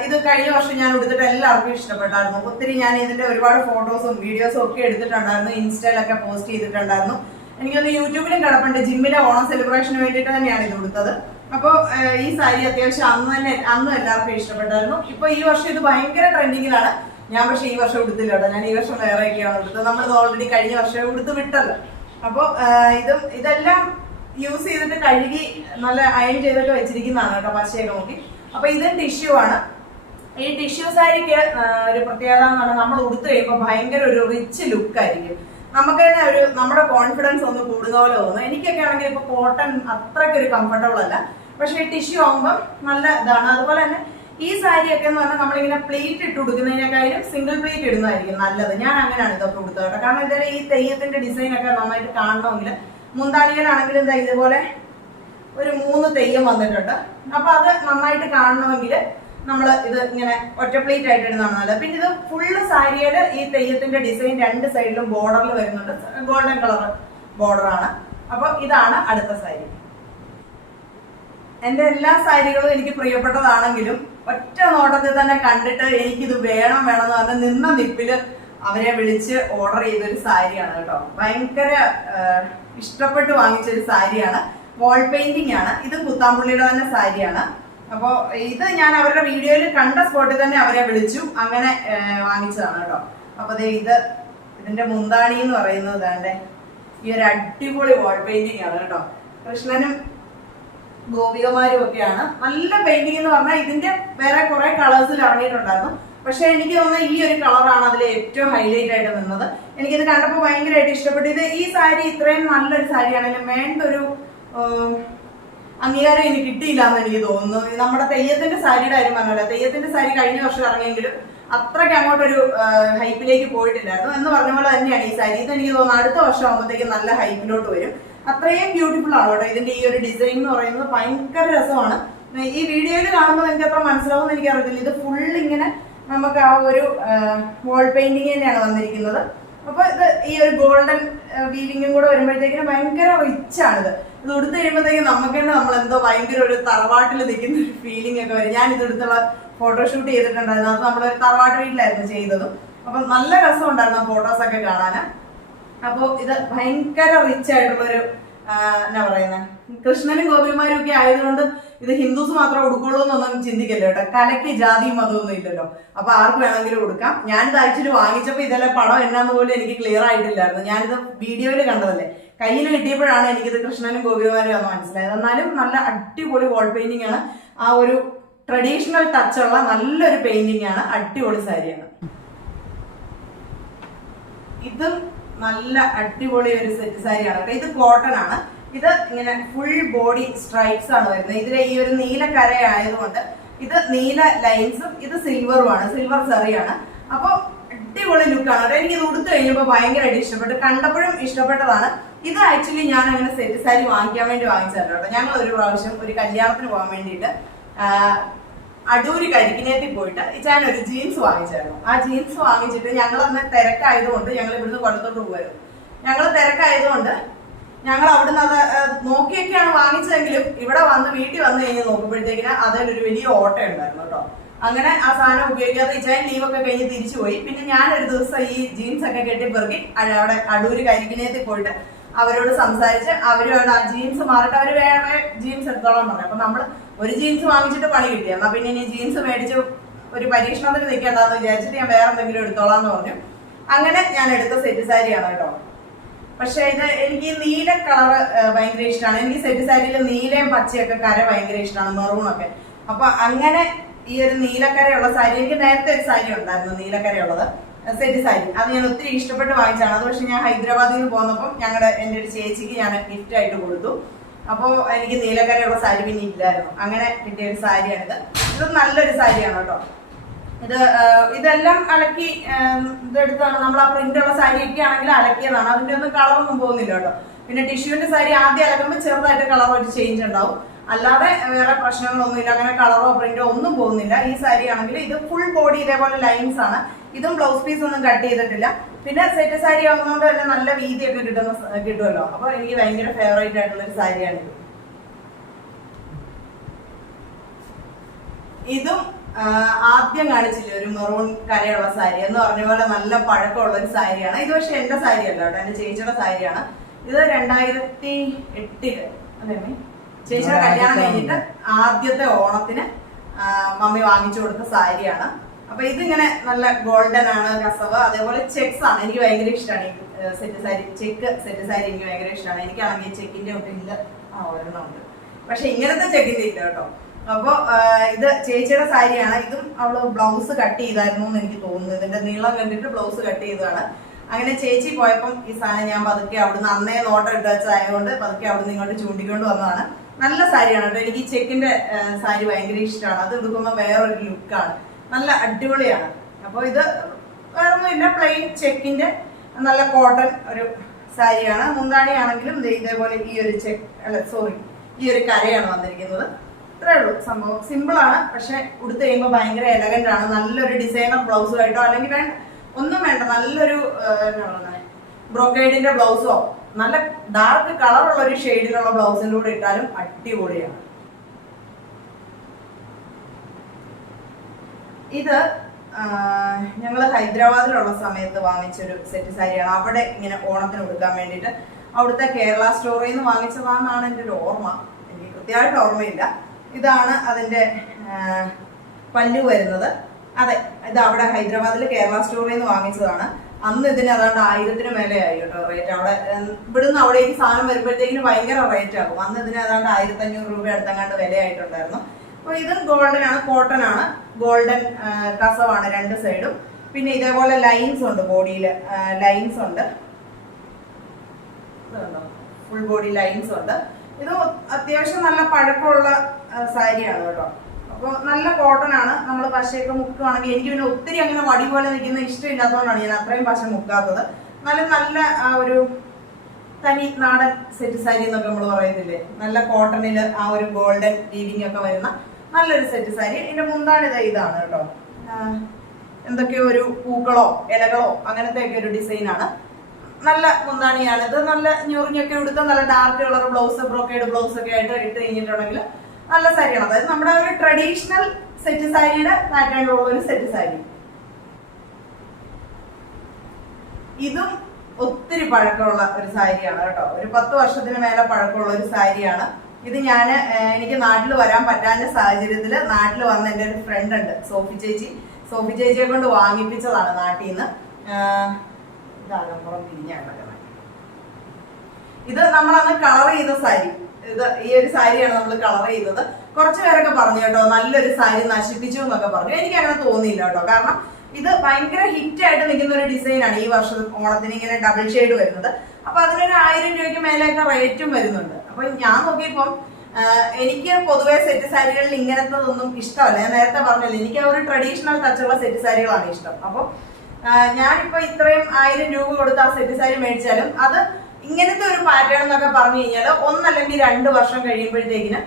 ഇത് കഴിഞ്ഞ വർഷം ഞാൻ എടുത്തിട്ട് എല്ലാവർക്കും ഇഷ്ടപ്പെട്ടായിരുന്നു. ഒത്തിരി ഞാൻ ഇതിന്റെ ഒരുപാട് ഫോട്ടോസും വീഡിയോസും ഒക്കെ എടുത്തിട്ടുണ്ടായിരുന്നു, ഇൻസ്റ്റയിലൊക്കെ പോസ്റ്റ് ചെയ്തിട്ടുണ്ടായിരുന്നു. എനിക്കൊന്ന് യൂട്യൂബിലും കിടപ്പുണ്ട്. ജിമ്മിലെ ഓണം സെലിബ്രേഷന് വേണ്ടിയിട്ട് തന്നെയാണ് ഇത് കൊടുത്തത്. അപ്പോൾ ഈ സാരി അത്യാവശ്യം അന്നും എല്ലാവർക്കും ഇഷ്ടപ്പെട്ടായിരുന്നു. ഇപ്പൊ ഈ വർഷം ഇത് ഭയങ്കര ട്രെൻഡിങ്ങിലാണ്. ഞാൻ പക്ഷെ ഈ വർഷം ഉടുത്തില്ല കേട്ടോ. ഞാൻ ഈ വർഷം വേറെയൊക്കെയാണ് ഉടുത്തത്. നമ്മളിത് ഓൾറെഡി കഴിഞ്ഞ വർഷം ഉടുത്ത് വിട്ടല്ലോ. അപ്പോൾ ഇതെല്ലാം യൂസ് ചെയ്തിട്ട് കഴുകി നല്ല അയൺ ചെയ്തൊക്കെ വെച്ചിരിക്കുന്നതാണ് കേട്ടോ, പശയൊക്കെ നോക്കി. അപ്പൊ ഇത് ടിഷ്യൂ ആണ്. ഈ ടിഷ്യൂ സാരിക്ക് ഒരു പ്രത്യേകത എന്ന് പറഞ്ഞാൽ നമ്മൾ ഉടുത്ത് കഴിയുമ്പോൾ ഭയങ്കര ഒരു റിച്ച് ലുക്ക് ആയിരിക്കും. നമുക്ക് തന്നെ ഒരു നമ്മുടെ കോൺഫിഡൻസ് ഒന്ന് കൂടുന്ന പോലെ തോന്നും. എനിക്കൊക്കെ ആണെങ്കിൽ ഇപ്പൊ കോട്ടൺ അത്രയ്ക്ക് ഒരു കംഫർട്ടബിൾ അല്ല, പക്ഷെ ടിഷ്യൂ ആകുമ്പോൾ നല്ല ഇതാണ്. അതുപോലെ തന്നെ ഈ സാരിയൊക്കെ എന്ന് പറഞ്ഞാൽ നമ്മളിങ്ങനെ പ്ലേറ്റ് ഇട്ട് കൊടുക്കുന്നതിനേക്കാളും സിംഗിൾ പ്ലേറ്റ് ഇടുന്നതായിരിക്കും നല്ലത്. ഞാൻ അങ്ങനെയാണ് ഇതൊക്കെ കൊടുത്തത് കേട്ടോ. കാരണം എന്തായാലും ഈ തെയ്യത്തിന്റെ ഡിസൈൻ ഒക്കെ നന്നായിട്ട് കാണണമെങ്കിൽ മുന്താണികളാണെങ്കിലും എന്താ ഇതുപോലെ ഒരു 3 തെയ്യം വന്നിട്ടുണ്ട്. അപ്പൊ അത് നന്നായിട്ട് കാണണമെങ്കിൽ നമ്മൾ ഇത് ഇങ്ങനെ ഒറ്റ പ്ലേറ്റ് ആയിട്ട് ഇടുന്നതാണ് നല്ലത്. പിന്നെ ഇത് ഫുള്ള് സാരിയുടെ ഈ തെയ്യത്തിന്റെ ഡിസൈൻ 2 സൈഡിലും ബോർഡറിൽ വരുന്നുണ്ട്. ഗോൾഡൻ കളർ ബോർഡർ ആണ്. അപ്പൊ ഇതാണ് അടുത്ത സാരി. എന്റെ എല്ലാ സാരികളും എനിക്ക് പ്രിയപ്പെട്ടതാണെങ്കിലും ഒറ്റ നോട്ടത്തിൽ തന്നെ കണ്ടിട്ട് എനിക്കിത് വേണം എന്ന് പറഞ്ഞ് നിന്ന നിപ്പില് അവരെ വിളിച്ച് ഓർഡർ ചെയ്തൊരു സാരിയാണ് കേട്ടോ. ഭയങ്കര ഇഷ്ടപ്പെട്ട് വാങ്ങിച്ചൊരു സാരിയാണ്. വാൾ പെയിന്റിംഗ് ആണ്. ഇത് കുത്താമ്പുള്ളിയുടെ തന്നെ സാരിയാണ്. അപ്പൊ ഇത് ഞാൻ അവരുടെ വീഡിയോയിൽ കണ്ട സ്പോട്ടിൽ തന്നെ അവരെ വിളിച്ചു അങ്ങനെ വാങ്ങിച്ചതാണ് കേട്ടോ. അപ്പൊ ഇതിന്റെ മുന്താണി എന്ന് പറയുന്നത് വേണ്ടേ ഈ ഒരു അടിപൊളി വാൾ പെയിന്റിംഗ് ആണ് കേട്ടോ. കൃഷ്ണനും ഗോപികമാരും ഒക്കെയാണ്. നല്ല പെയിന്റിംഗ് എന്ന് പറഞ്ഞാൽ ഇതിന്റെ വേറെ കുറെ കളേഴ്സിൽ ഇറങ്ങിയിട്ടുണ്ടായിരുന്നു. പക്ഷെ എനിക്ക് തോന്നുന്നത് ഈ ഒരു കളറാണ് അതിൽ ഏറ്റവും ഹൈലൈറ്റ് ആയിട്ട് നിന്നത്. എനിക്കിത് കണ്ടപ്പോൾ ഭയങ്കരമായിട്ട് ഇഷ്ടപ്പെട്ടു. ഈ സാരി ഇത്രയും നല്ലൊരു സാരിയാണെങ്കിലും വേണ്ട ഒരു അംഗീകാരം എനിക്ക് കിട്ടിയില്ല എന്ന് എനിക്ക് തോന്നുന്നു. നമ്മുടെ തെയ്യത്തിന്റെ സാരിയുടെ കാര്യം പറഞ്ഞല്ലോ, തെയ്യത്തിന്റെ സാരി കഴിഞ്ഞ വർഷം ഇറങ്ങിയെങ്കിലും അത്രയ്ക്ക് അങ്ങോട്ടൊരു ഹൈപ്പിലേക്ക് പോയിട്ടില്ലായിരുന്നു. എന്ന് പറഞ്ഞ പോലെ തന്നെയാണ് ഈ സാരി. ഇത് എനിക്ക് തോന്നുന്നു അടുത്ത വർഷം ആകുമ്പോഴത്തേക്കും നല്ല ഹൈപ്പിലോട്ട് വരും. അത്രയും ബ്യൂട്ടിഫുൾ ആണ് കേട്ടോ. ഇതിന്റെ ഈ ഒരു ഡിസൈൻ എന്ന് പറയുന്നത് ഭയങ്കര രസമാണ്. ഈ വീഡിയോയിൽ കാണുമ്പോൾ എനിക്ക് അത്ര മനസ്സിലാവുമെന്ന് എനിക്ക് അറിയത്തില്ല. ഇത് ഫുൾ ഇങ്ങനെ നമുക്ക് ആ ഒരു വാൾ പെയിന്റിങ് തന്നെയാണ് വന്നിരിക്കുന്നത്. അപ്പൊ ഇത് ഈ ഒരു ഗോൾഡൻ വീവിങ്ങും കൂടെ വരുമ്പോഴത്തേക്കിനും ഭയങ്കര റിച്ച് ആണിത്. ഇത് എടുത്തു കഴിയുമ്പോഴത്തേക്കും നമുക്ക് തന്നെ നമ്മളെന്തോ ഭയങ്കര ഒരു തറവാട്ടിൽ നിൽക്കുന്ന ഒരു ഫീലിംഗ് ഒക്കെ വരും. ഞാൻ ഇത് എടുത്തുള്ള ഫോട്ടോഷൂട്ട് ചെയ്തിട്ടുണ്ടായിരുന്നു. അത് നമ്മളൊരു തറവാട്ട് വീട്ടിലായിരുന്നു ചെയ്തതും. അപ്പൊ നല്ല രസമുണ്ടായിരുന്നു ഫോട്ടോസൊക്കെ കാണാന്. അപ്പൊ ഇത് ഭയങ്കര റിച്ച് ആയിട്ടുള്ളൊരു എന്നാ പറയുന്നത്, കൃഷ്ണനും ഗോപിമാരും ഒക്കെ ആയതുകൊണ്ട് ഇത് ഹിന്ദുസ് മാത്രം ഉടുക്കുള്ളൂ എന്നൊന്നും ചിന്തിക്കല്ലോ കേട്ടോ. കലയ്ക്ക് ജാതി മതമൊന്നും ഇല്ലല്ലോ. അപ്പൊ ആർക്ക് വേണമെങ്കിലും കൊടുക്കാം. ഞാനിത് ആക്ച്വലി വാങ്ങിച്ചപ്പോ ഇതെല്ലാം പടം എന്നാന്ന് പോലും എനിക്ക് ക്ലിയർ ആയിട്ടില്ലായിരുന്നു. ഞാനിത് വീഡിയോയിൽ കണ്ടതല്ലേ, കയ്യിൽ കിട്ടിയപ്പോഴാണ് എനിക്കിത് കൃഷ്ണനും ഗോപിമാരും എന്ന് മനസ്സിലായത്. എന്നാലും നല്ല അടിപൊളി വാൾ പെയിന്റിംഗ് ആണ്. ആ ഒരു ട്രഡീഷണൽ ടച്ചുള്ള നല്ലൊരു പെയിന്റിംഗ് ആണ്. അടിപൊളി സാരിയാണ്. ഇതും നല്ല അടിപൊളി ഒരു സെറ്റ് സാരിയാണ് കേട്ടോ. ഇത് കോട്ടൺ ആണ്. ഇത് ഇങ്ങനെ ഫുൾ ബോഡി സ്ട്രൈപ്സ് ആണ് വരുന്നത്. ഇതിലെ ഈ ഒരു നീല കര ആയതുകൊണ്ട് ഇത് നീല ലൈൻസും ഇത് സിൽവറുമാണ്, സിൽവർ സെറിയാണ്. അപ്പൊ ലുക്കാണ്. എനിക്ക് ഇത് ഉടുത്ത് കഴിഞ്ഞപ്പോൾ ഭയങ്കരമായിട്ട് ഇഷ്ടപ്പെട്ടു, കണ്ടപ്പോഴും ഇഷ്ടപ്പെട്ടതാണ്. ഇത് ആക്ച്വലി ഞാൻ അങ്ങനെ സെറ്റ് സാരി വാങ്ങിക്കാൻ വേണ്ടി വാങ്ങിച്ചതല്ല കേട്ടോ. ഞങ്ങൾ ഒരു പ്രാവശ്യം ഒരു കല്യാണത്തിന് പോകാൻ വേണ്ടിയിട്ട് അടൂര് കരിക്കിനേത്തിൽ പോയിട്ട് ഞാൻ ഒരു ജീൻസ് വാങ്ങിച്ചായിരുന്നു. ആ ജീൻസ് വാങ്ങിച്ചിട്ട് ഞങ്ങൾ അന്ന് തിരക്കായതുകൊണ്ട് ഞങ്ങൾ ഇവിടുന്ന് കൊല്ലത്തോട്ട് പോകുമായിരുന്നു. ഞങ്ങൾ തിരക്കായതുകൊണ്ട് ഞങ്ങൾ അവിടുന്ന് അത് നോക്കിയൊക്കെയാണ് വാങ്ങിച്ചതെങ്കിലും ഇവിടെ വന്ന് വീട്ടിൽ വന്നു കഴിഞ്ഞ് നോക്കുമ്പോഴത്തേക്കിന് അതിലൊരു വലിയ ഓട്ടം ഉണ്ടായിരുന്നു കേട്ടോ. അങ്ങനെ ആ സാധനം ഉപയോഗിക്കാതെ ഇച്ചാൻ ലീവൊക്കെ കഴിഞ്ഞ് തിരിച്ചു പോയി. പിന്നെ ഞാനൊരു ദിവസം ഈ ജീൻസ് ഒക്കെ കെട്ടിപ്പെറുക്കി അവിടെ അടൂര് കരിക്കിനേത്തിൽ പോയിട്ട് അവരോട് സംസാരിച്ച് അവരോട് ആ ജീൻസ് മാറിയിട്ട് അവർ വേറെ ജീൻസ് എടുത്തോളാൻ പറഞ്ഞു. അപ്പൊ നമ്മൾ ഒരു ജീൻസ് വാങ്ങിച്ചിട്ട് പണി കിട്ടി, എന്നാ പിന്നെ ഇനി ജീൻസ് മേടിച്ച് ഒരു പരീക്ഷണത്തിന് നിൽക്കേണ്ടെന്ന് വിചാരിച്ചിട്ട് ഞാൻ വേറെ എന്തെങ്കിലും എടുത്തോളാന്ന് പറഞ്ഞു. അങ്ങനെ ഞാൻ എടുത്ത സെറ്റ് സാരിയാണ് കേട്ടോ. പക്ഷെ ഇത് എനിക്ക് നീല കളറ് ഭയങ്കര ഇഷ്ടമാണ്. എനിക്ക് സെറ്റ് സാരിയിൽ നീലയും പച്ചയൊക്കെ കര ഭയങ്കര ഇഷ്ടമാണ്, മെറൂണൊക്കെ. അപ്പൊ അങ്ങനെ ഈ ഒരു നീലക്കരയുള്ള സാരി, എനിക്ക് നേരത്തെ ഒരു സാരി ഉണ്ടായിരുന്നു നീലക്കരയുള്ളത് സെറ്റ് സാരി, അത് ഞാൻ ഒത്തിരി ഇഷ്ടപ്പെട്ട് വാങ്ങിച്ചാണ്. അത് പക്ഷെ ഞാൻ ഹൈദരാബാദിൽ നിന്ന് പോന്നപ്പം എൻ്റെ ഒരു ചേച്ചിക്ക് ഞാൻ ഗിഫ്റ്റ് ആയിട്ട് കൊടുത്തു. അപ്പോൾ എനിക്ക് നീലക്കരയുള്ള സാരി പിന്നെ ഇല്ലായിരുന്നു, അങ്ങനെ കിട്ടിയ ഒരു സാരിയാണിത്. ഇത് നല്ലൊരു സാരിയാണ് കേട്ടോ. ഇതെല്ലാം അലക്കി ഇതെടുത്താണ് നമ്മൾ. ആ പ്രിന്റുള്ള സാരി ഒക്കെ ആണെങ്കിൽ അലക്കിയതാണ്, അതിന്റെ ഒന്നും കളറൊന്നും പോകുന്നില്ല കേട്ടോ. പിന്നെ ടിഷ്യൂവിന്റെ സാരി ആദ്യം അലക്കുമ്പോൾ ചെറുതായിട്ട് കളർ ഒരു ചേഞ്ച് ഉണ്ടാവും, അല്ലാതെ വേറെ പ്രശ്നങ്ങളൊന്നുമില്ല. അങ്ങനെ കളറോ പ്രിന്റോ ഒന്നും പോകുന്നില്ല. ഈ സാരി ആണെങ്കിൽ ഇത് ഫുൾ ബോഡി ഇതേപോലെ ലൈൻസ് ആണ്. ഇതും ബ്ലൗസ് പീസ് ഒന്നും കട്ട് ചെയ്തിട്ടില്ല. പിന്നെ സെറ്റ് സാരി ആവുന്നതുകൊണ്ട് തന്നെ നല്ല വീതിയൊക്കെ കിട്ടുമല്ലോ. അപ്പൊ എനിക്ക് ഭയങ്കര ഫേവറേറ്റ് ആയിട്ടുള്ള ഒരു സാരിയാണിത്. ഇതും ആദ്യം കാണിച്ചില്ലേ ഒരു മെറൂൺ കരയുള്ള സാരി എന്ന് പറഞ്ഞ പോലെ നല്ല പഴക്കമുള്ള ഒരു സാരിയാണ് ഇത്. പക്ഷെ എന്റെ സാരി അല്ല കേട്ടോ, എന്റെ ചേച്ചിയുടെ സാരിയാണ് ഇത്. 2008 അതെ ചേച്ചിയുടെ കല്യാണം കഴിഞ്ഞിട്ട് ആദ്യത്തെ ഓണത്തിന് മമ്മി വാങ്ങിച്ചു കൊടുത്ത സാരിയാണ്. അപ്പൊ ഇതിങ്ങനെ നല്ല ഗോൾഡൻ ആണ്, കസവ്, അതേപോലെ ചെക്സ് ആണ്. എനിക്ക് ഭയങ്കര ഇഷ്ടമാണ് ഈ set sari, check set sari എനിക്ക് ഭയങ്കര ഇഷ്ടമാണ്. എനിക്കാണെങ്കിൽ ചെക്കിന്റെ ഒക്കെ ഇല്ല, ഒരെണ്ണം ഉണ്ട്, പക്ഷെ ഇങ്ങനത്തെ ചെക്കിന്റെ ഇല്ല കേട്ടോ. അപ്പൊ ഇത് ചേച്ചിയുടെ സാരിയാണ്. ഇതും അവള് ബ്ലൗസ് കട്ട് ചെയ്തായിരുന്നു എന്ന് എനിക്ക് തോന്നുന്നു. ഇതിന്റെ നീളം കണ്ടിട്ട് ബ്ലൗസ് കട്ട് ചെയ്തതാണ്. അങ്ങനെ ചേച്ചി പോയപ്പം ഈ സാധനം ഞാൻ പതുക്കെ അവിടുന്ന് അന്നേ നോട്ടം ഇട്ട് വെച്ചായതുകൊണ്ട് പതുക്കെ അവിടുന്ന് ഇങ്ങോട്ട് ചൂണ്ടിക്കൊണ്ട് വന്നതാണ്. നല്ല സാരിയാണ് കേട്ടോ. എനിക്ക് ഈ ചെക്കിന്റെ സാരി ഭയങ്കര ഇഷ്ടമാണ്. അത് എടുക്കുമ്പോൾ വേറൊരു ലുക്കാണ്, നല്ല അടിപൊളിയാണ്. അപ്പൊ ഇത് വേറൊന്നുമില്ല, പ്ലെയിൻ ചെക്കിന്റെ നല്ല കോട്ടൺ ഒരു സാരിയാണ്. മുന്താണി ആണെങ്കിലും ഇതേപോലെ ഈ ഒരു ഈ ഒരു കരയാണ് വന്നിരിക്കുന്നത്. ഇത്രേ ഉള്ളൂ സംഭവം. സിമ്പിൾ ആണ്, പക്ഷെ ഉടുത്ത് കഴിയുമ്പോൾ ഭയങ്കര എലഗന്റ് ആണ്. നല്ലൊരു ഡിസൈനർ ബ്ലൗസുമായിട്ടോ അല്ലെങ്കിൽ ഒന്നും വേണ്ട, നല്ലൊരു ബ്രോക്കേഡിന്റെ ബ്ലൗസോ നല്ല ഡാർക്ക് കളറുള്ള ഒരു ഷെയ്ഡിലുള്ള ബ്ലൗസിന്റെ കൂടെ ഇട്ടാലും അടിപൊളിയാണ്. ഇത് ഞങ്ങൾ ഹൈദരാബാദിലുള്ള സമയത്ത് വാങ്ങിച്ചൊരു സെറ്റ് സാരിയാണ്. അവിടെ ഇങ്ങനെ ഓണത്തിന് കൊടുക്കാൻ വേണ്ടിയിട്ട് അവിടുത്തെ കേരള സ്റ്റോറിൽ നിന്ന് വാങ്ങിച്ചതാണെന്നാണ് എൻ്റെ ഒരു ഓർമ്മ, എനിക്ക് കൃത്യമായിട്ട് ഓർമ്മയില്ല. ഇതാണ് അതിന്റെ പല്ലു വരുന്നത്. അതെ, ഇത് അവിടെ ഹൈദരാബാദിൽ കേരള സ്റ്റോറിൽ നിന്ന് വാങ്ങിച്ചതാണ്. അന്ന് ഇതിന് അതാണ്ട് 1000-ന് മേലെ ആയി കേട്ടോ റേറ്റ്. അവിടെ ഇവിടുന്ന് അവിടേക്ക് സാധനം വരുമ്പോഴത്തേക്കിന് ഭയങ്കര റേറ്റ് ആകും. അന്ന് ഇതിന് ഏതാണ്ട് 1500 രൂപ അടുത്തങ്ങാണ്ട് വിലയായിട്ടുണ്ടായിരുന്നു. അപ്പൊ ഇതും ഗോൾഡൻ ആണ്, കോട്ടൺ ആണ്, ഗോൾഡൻ കസവാണ് രണ്ട് സൈഡും. പിന്നെ ഇതേപോലെ ലൈൻസ് ഉണ്ട്, ബോഡിയിൽ ലൈൻസ് ഉണ്ട്, ഫുൾ ബോഡി ലൈൻസ് ഉണ്ട്. ഇത് അത്യാവശ്യം നല്ല പഴക്കമുള്ള സാരിയാണ് കേട്ടോ. അപ്പോൾ നല്ല കോട്ടൺ ആണ്. നമ്മൾ പശയൊക്കെ മുക്കുകയാണെങ്കിൽ, എനിക്ക് പിന്നെ ഒത്തിരി അങ്ങനെ വടി പോലെ നിൽക്കുന്ന ഇഷ്ടമില്ലാത്തതുകൊണ്ടാണ് ഞാൻ അത്രയും പശ മുക്കാത്തത്. നല്ല ആ ഒരു തനി നാടൻ സെറ്റ് സാരി എന്നൊക്കെ നമ്മൾ പറയുന്നില്ലേ, നല്ല കോട്ടണിൽ ആ ഒരു ഗോൾഡൻ വീവിംഗ് ഒക്കെ വരുന്ന നല്ലൊരു സെറ്റ് സാരി. ഇതിന്റെ മുന്താണിത് ഇതാണ് കേട്ടോ. എന്തൊക്കെയോ ഒരു പൂക്കളോ ഇലകളോ അങ്ങനത്തെ ഒക്കെ ഒരു ഡിസൈനാണ്. നല്ല മുന്താണിയാണ് ഇത്. നല്ല ഞൊറിഞ്ഞൊക്കെ എടുത്ത നല്ല dark colour blouse, brocade blouse ഒക്കെ ആയിട്ട് ഇട്ട് കഴിഞ്ഞിട്ടുണ്ടെങ്കിൽ നല്ല സാരിയാണ്. അതായത് നമ്മുടെ ഒരു ട്രഡീഷണൽ സെറ്റ് സാരിയുടെ പാറ്റേണിലുള്ള ഒരു സെറ്റ് സാരി. ഇതും ഒത്തിരി പഴക്കമുള്ള ഒരു സാരിയാണ് കേട്ടോ. ഒരു 10 വർഷത്തിന് മേലെ പഴക്കമുള്ള ഒരു സാരിയാണ് ഇത്. എനിക്ക് നാട്ടിൽ വരാൻ പറ്റാത്ത സാഹചര്യത്തിൽ നാട്ടിൽ വന്ന എൻ്റെ ഒരു ഫ്രണ്ട് ഉണ്ട്, സോഫി ചേച്ചിയെ കൊണ്ട് വാങ്ങിപ്പിച്ചതാണ് നാട്ടിൽ നിന്ന്. ഇതാകമ്പുറം തിരിഞ്ഞാണ്. ഇത് നമ്മളന്ന് കളർ ചെയ്ത സാരി. ഈ ഒരു സാരിയാണ് നമ്മൾ കളർ ചെയ്തത്. കുറച്ചു പേരൊക്കെ പറഞ്ഞു കേട്ടോ നല്ലൊരു സാരി നശിപ്പിച്ചു എന്നൊക്കെ പറഞ്ഞു. എനിക്ക് അങ്ങനെ തോന്നിയില്ല കേട്ടോ. കാരണം ഇത് ഭയങ്കര ഹിറ്റ് ആയിട്ട് നിൽക്കുന്ന ഒരു ഡിസൈനാണ്. ഈ വർഷം ഓണത്തിന് ഇങ്ങനെ ഡബിൾ ഷെയ്ഡ് വരുന്നത്. അപ്പൊ അതിനൊരു 1000 രൂപയ്ക്ക് മേലെയൊക്കെ റേറ്റും വരുന്നുണ്ട്. അപ്പൊ ഞാൻ നോക്കിയപ്പം എനിക്ക് പൊതുവെ സെറ്റ് സാരികളിൽ ഇങ്ങനത്തതൊന്നും ഇഷ്ടമല്ല. ഞാൻ നേരത്തെ പറഞ്ഞല്ലോ, എനിക്ക് ആ ഒരു ട്രഡീഷണൽ ടച്ചുള്ള സെറ്റ് സാരികളാണ് ഇഷ്ടം. അപ്പൊ ഞാനിപ്പോ ഇത്രയും 1000 രൂപ കൊടുത്ത് ആ സെറ്റ് സാരി മേടിച്ചാലും അത് ഇങ്ങനത്തെ ഒരു പാറ്റേൺ എന്നൊക്കെ പറഞ്ഞു കഴിഞ്ഞാൽ ഒന്നല്ലെങ്കിൽ 2 വർഷം കഴിയുമ്പോഴത്തേക്കിന്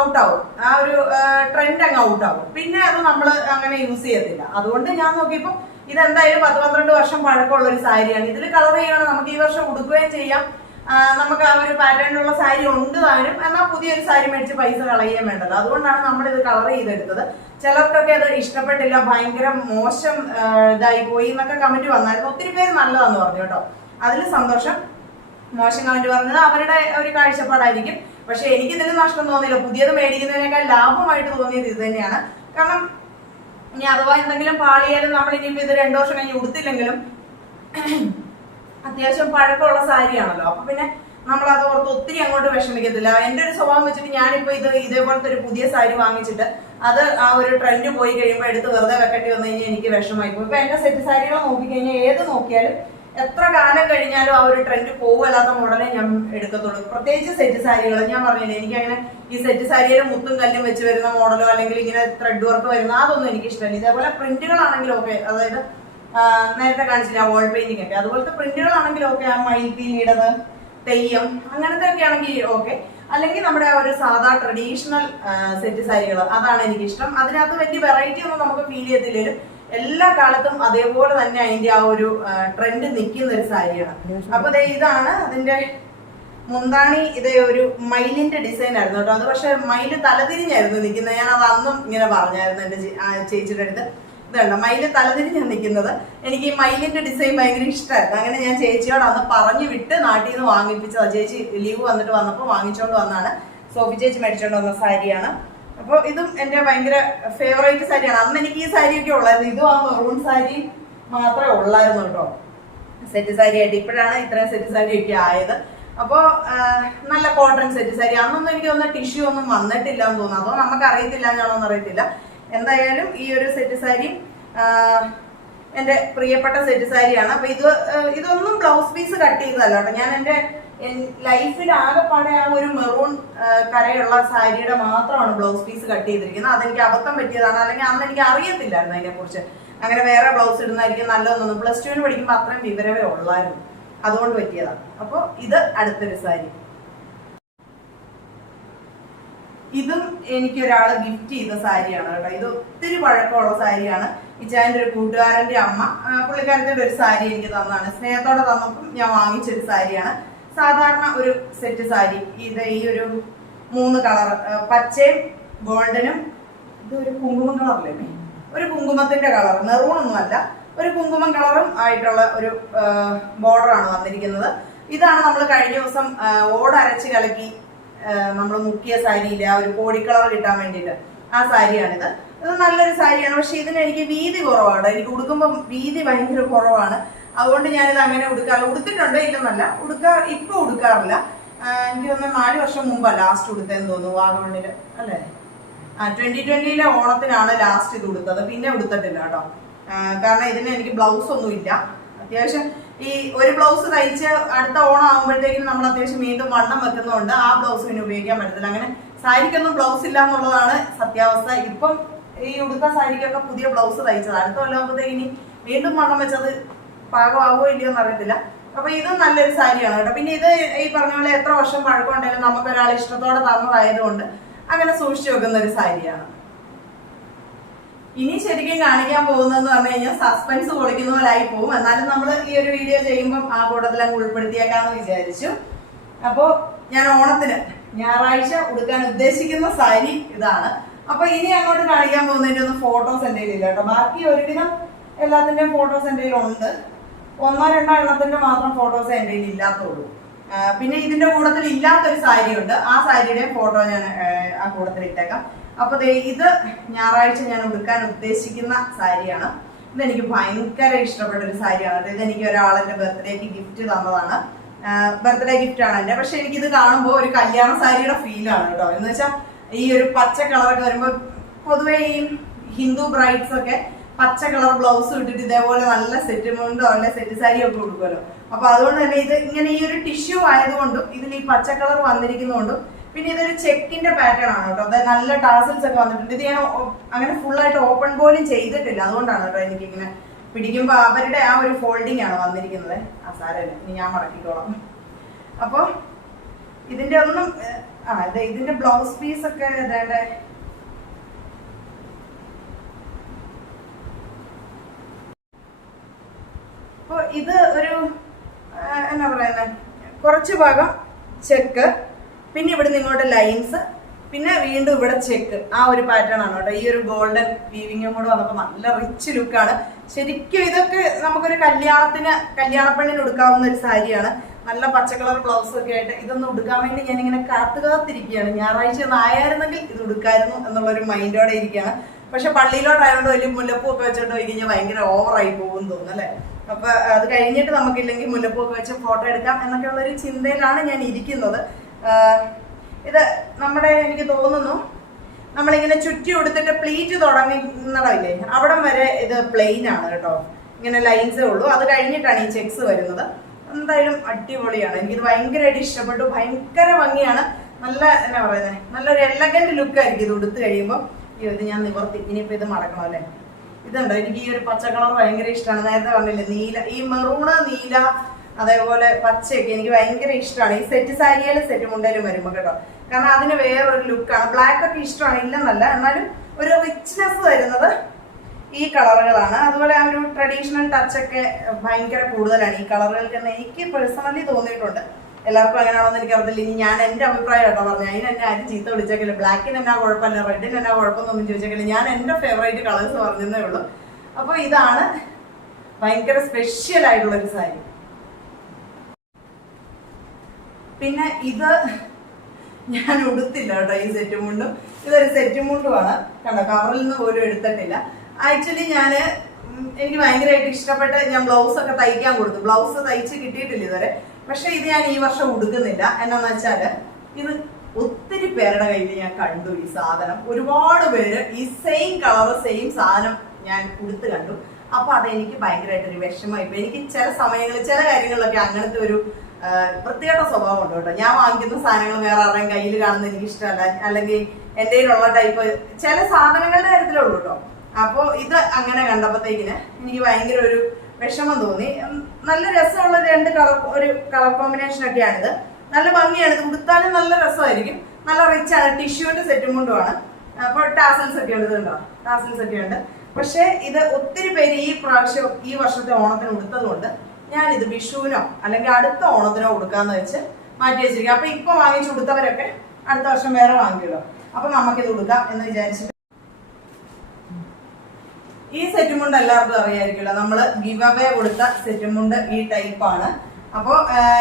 ഔട്ടാവും. ആ ഒരു ട്രെൻഡ് അങ്ങ് ഔട്ടാവും. പിന്നെ അത് നമ്മൾ അങ്ങനെ യൂസ് ചെയ്യത്തില്ല. അതുകൊണ്ട് ഞാൻ നോക്കിയപ്പോ ഇതെന്തായാലും 10-12 വർഷം പഴക്കമുള്ള ഒരു സാരിയാണ്. ഇതിൽ കളർ ചെയ്യണം, നമുക്ക് ഈ വർഷം ഉടുക്കുകയും ചെയ്യാം. നമുക്ക് ആ ഒരു പാറ്റേണിലുള്ള സാരി ഉണ്ട് താനും, എന്നാൽ പുതിയൊരു സാരി മേടിച്ച് പൈസ കളയുകയും വേണ്ടത്. അതുകൊണ്ടാണ് നമ്മൾ ഇത് കളർ ചെയ്തെടുത്തത്. ചിലർക്കൊക്കെ അത് ഇഷ്ടപ്പെട്ടില്ല, ഭയങ്കര മോശം ഇതായി പോയി എന്നൊക്കെ കമന്റ് വന്നായിരുന്നു. ഒത്തിരി പേര് നല്ലതാന്ന് പറഞ്ഞു കേട്ടോ. അതിൽ സന്തോഷം. മോശം കമന്റ് പറഞ്ഞത് അവരുടെ ഒരു കാഴ്ചപ്പാടായിരിക്കും. പക്ഷെ എനിക്ക് ഇതിന് നഷ്ടം തോന്നിയില്ല. പുതിയത് മേടിക്കുന്നതിനേക്കാൾ ലാഭമായിട്ട് തോന്നിയത് ഇത് തന്നെയാണ്. കാരണം ഇനി അഥവാ എന്തെങ്കിലും പാളിയാലും നമ്മൾ ഇനിയിപ്പോ ഇത് 2 വർഷം കഴിഞ്ഞ് ഉടുത്തില്ലെങ്കിലും അത്യാവശ്യം പഴക്കമുള്ള സാരിയാണല്ലോ. അപ്പൊ പിന്നെ നമ്മൾ അത് ഓർത്ത് ഒത്തിരി അങ്ങോട്ട് വിഷമിക്കത്തില്ല. എന്റെ ഒരു സ്വഭാവം വെച്ചിട്ട് ഞാനിപ്പോ ഇതേപോലത്തെ ഒരു പുതിയ സാരി വാങ്ങിച്ചിട്ട് അത് ആ ഒരു ട്രെൻഡ് പോയി കഴിയുമ്പോൾ എടുത്ത് വെറുതെ വെക്കേണ്ടി വന്നു കഴിഞ്ഞാൽ എനിക്ക് വിഷമായി പോകും. ഇപ്പൊ എന്റെ സെറ്റ് സാരികൾ നോക്കിക്കഴിഞ്ഞാൽ ഏത് നോക്കിയാലും എത്ര കാലം കഴിഞ്ഞാലും ആ ഒരു ട്രെൻഡ് പോവല്ലാത്ത മോഡലേ ഞാൻ എടുക്കത്തുള്ളൂ. പ്രത്യേകിച്ച് സെറ്റ് സാരികൾ. ഞാൻ പറഞ്ഞില്ലേ, എനിക്ക് അങ്ങനെ ഈ സെറ്റ് സാരിയിൽ മുത്തും കല്ലും വെച്ച് വരുന്ന മോഡലോ അല്ലെങ്കിൽ ഇങ്ങനെ ത്രെഡ് വർക്ക് വരുന്ന അതൊന്നും എനിക്ക് ഇഷ്ടമല്ല. ഇതേപോലെ പ്രിന്റുകളാണെങ്കിലും ഓക്കെ, അതായത് നേരത്തെ കാണിച്ചില്ല വോൾ പെയിന്റിംഗ് ഒക്കെ, അതുപോലത്തെ പ്രിന്റുകളാണെങ്കിലും ഓക്കെ, ആ മയിൽപ്പീലിയുടേത്, തെയ്യം അങ്ങനത്തെ ഒക്കെ ആണെങ്കിൽ ഓക്കെ. അല്ലെങ്കിൽ നമ്മുടെ ആ ഒരു സാധാ ട്രഡീഷണൽ സെറ്റ് സാരികൾ, അതാണ് എനിക്കിഷ്ടം. അതിനകത്ത് വലിയ വെറൈറ്റി ഒന്നും നമുക്ക് ഫീൽ ചെയ്യത്തില്ലെങ്കിലും എല്ലാ കാലത്തും അതേപോലെ തന്നെ അതിന്റെ ആ ഒരു ട്രെൻഡ് നിൽക്കുന്ന ഒരു സാരിയാണ്. അപ്പൊ ഇതാണ് അതിന്റെ മുന്താണി. ഇതേ ഒരു മയിലിന്റെ ഡിസൈൻ ആയിരുന്നു കേട്ടോ. അത് പക്ഷെ മയില് തലതിരിഞ്ഞായിരുന്നു നിൽക്കുന്നത്. ഞാൻ അത് അന്നും ഇങ്ങനെ പറഞ്ഞായിരുന്നു എന്റെ ചേച്ചിയുടെ അടുത്ത്. ഇതുണ്ട് മയില് തലതിരിഞ്ഞാണ് നിൽക്കുന്നത്. എനിക്ക് ഈ മയിലിന്റെ ഡിസൈൻ ഭയങ്കര ഇഷ്ടമായിരുന്നു. അങ്ങനെ ഞാൻ ചേച്ചിയോട് അന്ന് പറഞ്ഞു വിട്ട് നാട്ടിൽ നിന്ന് വാങ്ങിപ്പിച്ചതാണ്. ചേച്ചി ലീവ് വന്നിട്ട് വന്നപ്പോൾ വാങ്ങിച്ചോണ്ട് വന്നാണ്. സോഫി ചേച്ചി മേടിച്ചോണ്ട് വന്ന സാരിയാണ്. അപ്പോൾ ഇതും എന്റെ ഭയങ്കര ഫേവറേറ്റ് സാരിയാണ്. അന്ന് എനിക്ക് ഈ സാരിയൊക്കെ ഉള്ളായിരുന്നു. ഇതും ആ മെറൂൺ സാരി മാത്രമേ ഉള്ളായിരുന്നു കേട്ടോ സെറ്റ് സാരി ആയിട്ട്. ഇപ്പോഴാണ് ഇത്രയും സെറ്റ് സാരി ഒക്കെ ആയത്. അപ്പോ നല്ല കോട്ടൺ സെറ്റ് സാരി. അന്നൊന്നും എനിക്ക് തോന്നുന്ന ടിഷ്യൂ ഒന്നും വന്നിട്ടില്ല എന്ന് തോന്നുന്നു. അതോ നമുക്ക് അറിയത്തില്ല, ഞാനൊന്നും അറിയത്തില്ല. എന്തായാലും ഈ ഒരു സെറ്റ് സാരി എന്റെ പ്രിയപ്പെട്ട സെറ്റ് സാരിയാണ്. അപ്പൊ ഇതൊന്നും ബ്ലൗസ് പീസ് കട്ട് ചെയ്തതല്ല കേട്ടോ. ഞാൻ എന്റെ ലൈഫിൽ ആകെപ്പാടെ ആ ഒരു മെറൂൺ കരയുള്ള സാരിയുടെ മാത്രമാണ് ബ്ലൗസ് പീസ് കട്ട് ചെയ്തിരിക്കുന്നത്. അതെനിക്ക് അബദ്ധം പറ്റിയതാണ്. അല്ലെങ്കിൽ അന്ന് എനിക്ക് അറിയത്തില്ലായിരുന്നു അതിനെ കുറിച്ച്. അങ്ങനെ വേറെ ബ്ലൗസ് ഇടുന്നതായിരിക്കും നല്ലതൊന്നും. +2 പഠിക്കുമ്പോൾ അത്രയും വിവരമേ ഉള്ളായിരുന്നു. അതുകൊണ്ട് പറ്റിയതാണ്. അപ്പൊ ഇത് അടുത്തൊരു സാരി. ഇതും എനിക്ക് ഒരാള് ഗിഫ്റ്റ് ചെയ്ത സാരിയാണ് കേട്ടോ. ഇത് ഒത്തിരി പഴക്കമുള്ള സാരിയാണ്. ഇച്ചായന്റെ ഒരു കൂട്ടുകാരന്റെ അമ്മ പുള്ളിക്കാരത്തിന്റെ ഒരു സാരി എനിക്ക് തന്നതാണ്. സ്നേഹത്തോടെ തന്നപ്പം ഞാൻ വാങ്ങിച്ചൊരു സാരിയാണ്. സാധാരണ ഒരു സെറ്റ് സാരി. ഇത് ഈ ഒരു 3 കളർ, പച്ചയും ഗോൾഡനും, ഇതൊരു കുങ്കുമം കളറല്ലേ, ഒരു കുങ്കുമത്തിന്റെ കളർ, മെറൂണൊന്നും അല്ല, ഒരു കുങ്കുമം കളറും ആയിട്ടുള്ള ഒരു ബോർഡറാണ് വന്നിരിക്കുന്നത്. ഇതാണ് നമ്മൾ കഴിഞ്ഞ ദിവസം ഓടരച്ച് കലക്കി നമ്മൾ മുക്കിയ സാരിയില്ല, ആ ഒരു കോടി കളർ കിട്ടാൻ വേണ്ടിയിട്ട് ആ സാരിയാണിത്. ഇത് നല്ലൊരു സാരിയാണ്. പക്ഷെ ഇതിന് എനിക്ക് വീതി കുറവാണ്. എനിക്ക് ഉടുക്കുമ്പോൾ വീതി ഭയങ്കര കുറവാണ്. അതുകൊണ്ട് ഞാനിത് അങ്ങനെ ഉടുക്കാറില്ല. ഉടുത്തിട്ടുണ്ട്, ഇല്ലെന്നല്ല, ഇപ്പൊ ഉടുക്കാറില്ല. എനിക്ക് തോന്നുന്നു 4 വർഷം മുമ്പാ ലാസ്റ്റ് ഉടുത്തതെന്ന് തോന്നുന്നു, വാഗമണ്ണില് അല്ലേ. 2020 ഓണത്തിനാണ് ലാസ്റ്റ് ഇത് ഉടുത്തത്. പിന്നെ ഉടുത്തിട്ടില്ല കേട്ടോ. കാരണം ഇതിന് എനിക്ക് ബ്ലൗസ് ഒന്നും ഇല്ല. അത്യാവശ്യം ഈ ഒരു ബ്ലൗസ് തയ്ച്ച് അടുത്ത ഓണം ആകുമ്പോഴത്തേക്കും നമ്മൾ അത്യാവശ്യം വീണ്ടും വണ്ണം വെക്കുന്നതുകൊണ്ട് ആ ബ്ലൗസ് പിന്നെ ഉപയോഗിക്കാൻ പറ്റത്തില്ല. അങ്ങനെ സാരിക്കൊന്നും ബ്ലൗസ് ഇല്ല എന്നുള്ളതാണ് സത്യാവസ്ഥ. ഇപ്പം ഈ ഉടുത്ത സാരിക്കൊക്കെ പുതിയ ബ്ലൗസ് തയ്ച്ചത്. അടുത്ത കൊല്ലാകുമ്പോഴത്തേക്ക് ഇനി വീണ്ടും വണ്ണം വെച്ചത് പാകമാവോ ഇല്ലയോ എന്ന് അറിയത്തില്ല. അപ്പൊ ഇതും നല്ലൊരു സാരിയാണ് കേട്ടോ. പിന്നെ ഇത് ഈ പറഞ്ഞ പോലെ എത്ര വർഷം പഴക്കമുണ്ടെങ്കിലും നമുക്കൊരാൾ ഇഷ്ടത്തോടെ തന്നതായതുകൊണ്ട് അങ്ങനെ സൂക്ഷിച്ചു വെക്കുന്ന ഒരു സാരിയാണ്. ഇനി ശരിക്കും കാണിക്കാൻ പോകുന്നതെന്ന് പറഞ്ഞു കഴിഞ്ഞാൽ സസ്പെൻസ് പൊളിക്കുന്ന പോലെ ആയി പോകും. എന്നാലും നമ്മൾ ഈ ഒരു വീഡിയോ ചെയ്യുമ്പോൾ ആ കൂട്ടത്തിൽ അങ്ങ് ഉൾപ്പെടുത്തിയേക്കാന്ന് വിചാരിച്ചു. അപ്പോ ഞാൻ ഓണത്തിന് ഞായറാഴ്ച ഉടുക്കാൻ ഉദ്ദേശിക്കുന്ന സാരി ഇതാണ്. അപ്പൊ ഇനി അങ്ങോട്ട് കാണിക്കാൻ പോകുന്നതിന്റെ ഒന്നും ഫോട്ടോസ് എന്റെ കയ്യിലില്ല കേട്ടോ. ബാക്കി ഒരുവിധം എല്ലാത്തിന്റെയും ഫോട്ടോസ് എന്റെ കയ്യിലുണ്ട്. 1-2 എണ്ണത്തിന്റെ മാത്രം ഫോട്ടോസ് എന്റെ കയ്യിൽ ഇല്ലാത്തുള്ളൂ. പിന്നെ ഇതിന്റെ കൂട്ടത്തിൽ ഇല്ലാത്തൊരു സാരി ഉണ്ട്. ആ സാരിയുടെയും ഫോട്ടോ ഞാൻ ആ കൂട്ടത്തിൽ ഇട്ടേക്കാം. അപ്പൊ ഇത് ഞായറാഴ്ച ഞാൻ ഉടുക്കാൻ ഉദ്ദേശിക്കുന്ന സാരിയാണ്. ഇതെനിക്ക് ഭയങ്കര ഇഷ്ടപ്പെട്ട ഒരു സാരിയാണ്. ഇതെനിക്ക് ഒരാളെന്റെ ബർത്ത്ഡേക്ക് ഗിഫ്റ്റ് തന്നതാണ്. ബർത്ത്ഡേ ഗിഫ്റ്റ് ആണ് എന്റെ. പക്ഷെ എനിക്കിത് കാണുമ്പോൾ ഒരു കല്യാണ സാരിയുടെ ഫീലാണ് കേട്ടോ. എന്ന് വെച്ചാൽ ഈ ഒരു പച്ച കളറൊക്കെ വരുമ്പോൾ പൊതുവെ ഈ ഹിന്ദു ബ്രൈഡ്സ് ഒക്കെ പച്ച കളർ ബ്ലൗസ് ഇട്ടിട്ട് ഇതേപോലെ നല്ല സെറ്റ് മുണ്ടോ അല്ലെ സെറ്റ് സാരി ഒക്കെ കൊടുക്കുമല്ലോ. അപ്പൊ അതുകൊണ്ട് തന്നെ ഇത് ഇങ്ങനെ ഈ ഒരു ടിഷ്യൂ ആയതുകൊണ്ടും ഇതിൽ ഈ പച്ച കളർ വന്നിരിക്കുന്നതുകൊണ്ടും പിന്നെ ഇതൊരു ചെക്കിന്റെ പാറ്റേൺ ആണ് കേട്ടോ. അതായത് നല്ല ടാസൽസ് ഒക്കെ വന്നിട്ടുണ്ട്. ഇത് ഞാൻ അങ്ങനെ ഫുൾ ആയിട്ട് ഓപ്പൺ പോലും ചെയ്തിട്ടില്ല. അതുകൊണ്ടാണ് കേട്ടോ എനിക്കിങ്ങനെ പിടിക്കുമ്പോൾ അവരുടെ ആ ഒരു ഫോൾഡിങ് ആണ് വന്നിരിക്കുന്നത്. ആ സാരമില്ല, ഇനി ഞാൻ മടക്കിക്കോളാം. അപ്പൊ ഇതിന്റെ ഒന്നും ഇതിന്റെ ബ്ലൗസ് പീസ് ഒക്കെ ഏതാണ്ട് അപ്പൊ ഇത് ഒരു എന്നാ പറയുന്നത്, കുറച്ച് ഭാഗം ചെക്ക്, പിന്നെ ഇവിടുന്ന് ഇങ്ങോട്ട് ലൈൻസ്, പിന്നെ വീണ്ടും ഇവിടെ ചെക്ക്. ആ ഒരു പാറ്റേൺ ആണ് കേട്ടോ. ഈ ഒരു ഗോൾഡൻ വീവിങ്ങും കൂടെ വന്നപ്പോൾ നല്ല റിച്ച് ലുക്കാണ്. ശരിക്കും ഇതൊക്കെ നമുക്കൊരു കല്യാണപ്പെണ്ണിന് ഉടുക്കാവുന്ന ഒരു സാരിയാണ്. നല്ല പച്ചക്കളർ ബ്ലൗസ് ഒക്കെ ആയിട്ട് ഇതൊന്നും ഉടുക്കാൻ വേണ്ടി ഞാനിങ്ങനെ കാത്തിരിക്കുകയാണ്. ഞായറാഴ്ച ഒന്ന് ആയിരുന്നെങ്കിൽ ഇത് ഉടുക്കായിരുന്നു എന്നുള്ളൊരു മൈൻഡോടെ ഇരിക്കുകയാണ്. പക്ഷെ പള്ളിയിലോട്ടായതുകൊണ്ട് വലിയ മുല്ലപ്പൂ ഒക്കെ വെച്ചോണ്ട് പോയി കഴിഞ്ഞാൽ ഭയങ്കര ഓവറായി പോകും തോന്നുന്നു അല്ലേ. അപ്പൊ അത് കഴിഞ്ഞിട്ട് നമുക്കില്ലെങ്കിൽ മുല്ലപ്പൂ ഒക്കെ വെച്ച് ഫോട്ടോ എടുക്കാം എന്നൊക്കെ ഉള്ളൊരു ചിന്തയിലാണ് ഞാൻ ഇരിക്കുന്നത്. ഇത് നമ്മുടെ എനിക്ക് തോന്നുന്നു നമ്മളിങ്ങനെ ചുറ്റി കൊടുത്തിട്ട് പ്ലീറ്റ് തുടങ്ങുന്നടമില്ലേ, അവിടം വരെ ഇത് പ്ലെയിൻ ആണ് കേട്ടോ. ഇങ്ങനെ ലൈൻസേ ഉള്ളൂ. അത് കഴിഞ്ഞിട്ടാണ് ഈ ചെക്സ് വരുന്നത്. എന്തായാലും അടിപൊളിയാണ്. എനിക്കിത് ഭയങ്കരമായിട്ട് ഇഷ്ടപ്പെട്ടു. ഭയങ്കര ഭംഗിയാണ്. നല്ല എന്നാ പറയുന്നത്, നല്ലൊരു എലഗന്റ് ലുക്ക് ആയിരിക്കും ഇത് ഉടുത്ത് കഴിയുമ്പോൾ. ഇത് ഞാൻ നിവർത്തി, ഇനിയിപ്പോ ഇത് മടക്കണം അല്ലേ. ഇതുണ്ടോ, എനിക്ക് ഈ ഒരു പച്ച കളർ ഭയങ്കര ഇഷ്ടമാണ്. നേരത്തെ പറഞ്ഞില്ലേ നീല, ഈ മെറൂണ്, നീല, അതേപോലെ പച്ചയൊക്കെ എനിക്ക് ഭയങ്കര ഇഷ്ടമാണ്. ഈ സെറ്റ് സാരിയിലും സെറ്റ് മുണ്ടയിലും വരുമ്പോ കേട്ടോ. കാരണം അതിന് വേറൊരു ലുക്കാണ്. ബ്ലാക്ക് ഒക്കെ ഇഷ്ടമാണ്, ഇല്ലെന്നല്ല, എന്നാലും ഒരു റിച്ച്നെസ് വരുന്നത് ഈ കളറുകളാണ്. അതുപോലെ ആ ഒരു ട്രഡീഷണൽ ടച്ച് ഒക്കെ ഭയങ്കര കൂടുതലാണ് ഈ കളറുകൾക്ക് എന്ന് എനിക്ക് പേഴ്സണലി തോന്നിയിട്ടുണ്ട്. എല്ലാവർക്കും അങ്ങനെയാണെന്ന് എനിക്കറിയില്ല. ഇനി ഞാൻ എന്റെ അഭിപ്രായം കേട്ടോ പറഞ്ഞു. അതിന് എന്നെ ആരും ചീത്ത വിളിച്ചേക്കില്ല. ബ്ലാക്കിന് എന്നാ കുഴപ്പമില്ല, റെഡിന് എന്നാ കുഴപ്പമൊന്നും ചോദിച്ചേക്കില്ല. ഞാൻ എന്റെ ഫേവറേറ്റ് കളേഴ്സ് പറഞ്ഞതേ ഉള്ളൂ. അപ്പൊ ഇതാണ് ഭയങ്കര സ്പെഷ്യൽ ആയിട്ടുള്ളൊരു സാരി. പിന്നെ ഇത് ഞാൻ ഉടുത്തില്ല കേട്ടോ, ഈ സെറ്റ് മുണ്ടും. ഇതൊരു സെറ്റ് മുണ്ടുമാണ് കണ്ടോ, കവറിൽ നിന്ന് പോലും എടുത്തിട്ടില്ല. ആക്ച്വലി എനിക്ക് ഭയങ്കരമായിട്ട് ഇഷ്ടപ്പെട്ട് ഞാൻ ബ്ലൗസ് ഒക്കെ തയ്ക്കാൻ കൊടുത്തു. ബ്ലൗസ് തയ്ച്ച് കിട്ടിയിട്ടില്ല ഇതുവരെ. പക്ഷെ ഇത് ഞാൻ ഈ വർഷം ഉടുക്കുന്നില്ല. എന്നാന്ന് വെച്ചാല് ഇത് ഒത്തിരി പേരുടെ കയ്യിൽ ഞാൻ കണ്ടു ഈ സാധനം. ഒരുപാട് പേര് ഈ സെയിം കളർ സെയിം സാധനം ഞാൻ ഉടുത്ത് കണ്ടു. അപ്പൊ അതെനിക്ക് ഭയങ്കരമായിട്ടൊരു വിഷമമായി. ഇപ്പൊ എനിക്ക് ചില സമയങ്ങളിൽ ചില കാര്യങ്ങളിലൊക്കെ അങ്ങനത്തെ ഒരു പ്രത്യേക സ്വഭാവം ഉണ്ട് കേട്ടോ. ഞാൻ വാങ്ങിക്കുന്ന സാധനങ്ങൾ വേറെ ആരുടെയും കയ്യിൽ കാണുന്നത് എനിക്ക് ഇഷ്ടമല്ല, അല്ലെങ്കിൽ എൻ്റെ കയ്യിലുള്ള ടൈപ്പ് ചില സാധനങ്ങളുടെ കാര്യത്തിലുള്ളൂ കേട്ടോ. അപ്പൊ ഇത് അങ്ങനെ കണ്ടപ്പോഴത്തേക്കിന് എനിക്ക് ഭയങ്കര ഒരു വിഷമം തോന്നി. നല്ല രസമുള്ള ഒരു കളർ കോമ്പിനേഷൻ ഒക്കെയാണിത്. നല്ല ഭംഗിയാണ്. ഇത് ഉടുത്താലും നല്ല രസമായിരിക്കും. നല്ല റിച്ച് ആണ്. ടിഷ്യൂവിന്റെ സെറ്റും കൊണ്ടുമാണ്. അപ്പൊ ടാസൽസ് ഒക്കെ ഉണ്ട്, ഇതുണ്ടോ, ടാസൽസ് ഒക്കെ ഉണ്ട്. പക്ഷെ ഇത് ഒത്തിരി പേര് ഈ വർഷത്തെ ഓണത്തിന് ഉടുത്തത് കൊണ്ട് ഞാനിത് വിഷുവിനോ അല്ലെങ്കിൽ അടുത്ത ഓണത്തിനോ ഉടുക്കാന്ന് വെച്ച് മാറ്റി വെച്ചിരിക്കും. അപ്പൊ ഇപ്പൊ വാങ്ങിച്ചു കൊടുത്തവരൊക്കെ അടുത്ത വർഷം വേറെ വാങ്ങിക്കുമല്ലോ. അപ്പൊ നമുക്കിത് ഉടുക്കാം എന്ന് വിചാരിച്ചിട്ട്. ഈ സെറ്റ് മുണ്ട് എല്ലാവർക്കും അറിയായിരിക്കുമല്ലോ, നമ്മള് ഗിവ് അവേ കൊടുത്ത സെറ്റ് മുണ്ട് ഈ ടൈപ്പാണ്. അപ്പൊ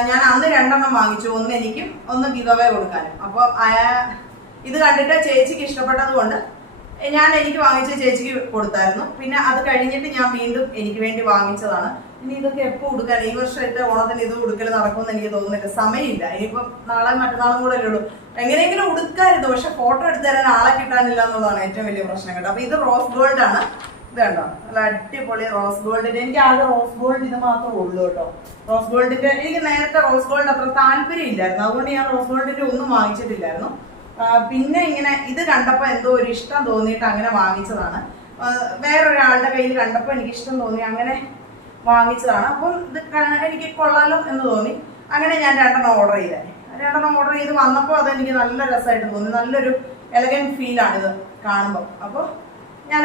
ഞാൻ അന്ന് 2 എണ്ണം വാങ്ങിച്ചു, ഒന്ന് എനിക്കും ഒന്ന് ഗിവ് അവേ കൊടുക്കാനും. അപ്പൊ ഇത് കണ്ടിട്ട് ചേച്ചിക്ക് ഇഷ്ടപ്പെട്ടത് കൊണ്ട് ഞാൻ എനിക്ക് വാങ്ങിച്ച ചേച്ചിക്ക് കൊടുത്തായിരുന്നു. പിന്നെ അത് കഴിഞ്ഞിട്ട് ഞാൻ വീണ്ടും എനിക്ക് വേണ്ടി വാങ്ങിച്ചതാണ്. ഇനി ഇതൊക്കെ എപ്പോ ഉടുക്കാൻ, ഈ വർഷത്തെ ഓണത്തിന് ഇത് ഉടുക്കൽ നടക്കുമെന്ന് എനിക്ക് തോന്നുന്നില്ല. സമയമില്ല. ഇനിയിപ്പം നാളെ മറ്റന്നാളും കൂടെ അല്ലേ ഉള്ളൂ. എങ്ങനെയെങ്കിലും ഉടുക്കായിരുന്നു, പക്ഷെ ഫോട്ടോ എടുത്തു തരാൻ ആളെ കിട്ടാനില്ല എന്നുള്ളതാണ് ഏറ്റവും വലിയ പ്രശ്നം കേട്ടോ. അപ്പൊ ഇത് റോസ് ഗോൾഡ് ആണ്. ഇത് കണ്ടോ, നല്ല അടിപൊളി റോസ് ഗോൾഡിന്റെ. എനിക്ക് ആകെ റോസ് ഗോൾഡ് ഇത് മാത്രമേ ഉള്ളൂ കേട്ടോ. റോസ് ഗോൾഡിന്റെ എനിക്ക് നേരത്തെ റോസ് ഗോൾഡ് അത്ര താല്പര്യം ഇല്ലായിരുന്നു. അതുകൊണ്ട് ഞാൻ റോസ് ഗോൾഡിന്റെ ഒന്നും വാങ്ങിച്ചിട്ടില്ലായിരുന്നു. പിന്നെ ഇങ്ങനെ ഇത് കണ്ടപ്പോ എന്തോ ഒരു ഇഷ്ടം തോന്നിയിട്ട് അങ്ങനെ വാങ്ങിച്ചതാണ്. വേറൊരാളുടെ കയ്യിൽ കണ്ടപ്പോ എനിക്ക് ഇഷ്ടം തോന്നി, അങ്ങനെ വാങ്ങിച്ചതാണ്. അപ്പം ഇത് എനിക്ക് കൊള്ളാലോ എന്ന് തോന്നി. അങ്ങനെ ഞാൻ 2 എണ്ണം ഓർഡർ ചെയ്ത് വന്നപ്പോൾ അതെനിക്ക് നല്ല രസമായിട്ട് തോന്നി. നല്ലൊരു എലഗന്റ് ഫീലാണ് ഇത് കാണുമ്പോൾ. അപ്പോൾ ഞാൻ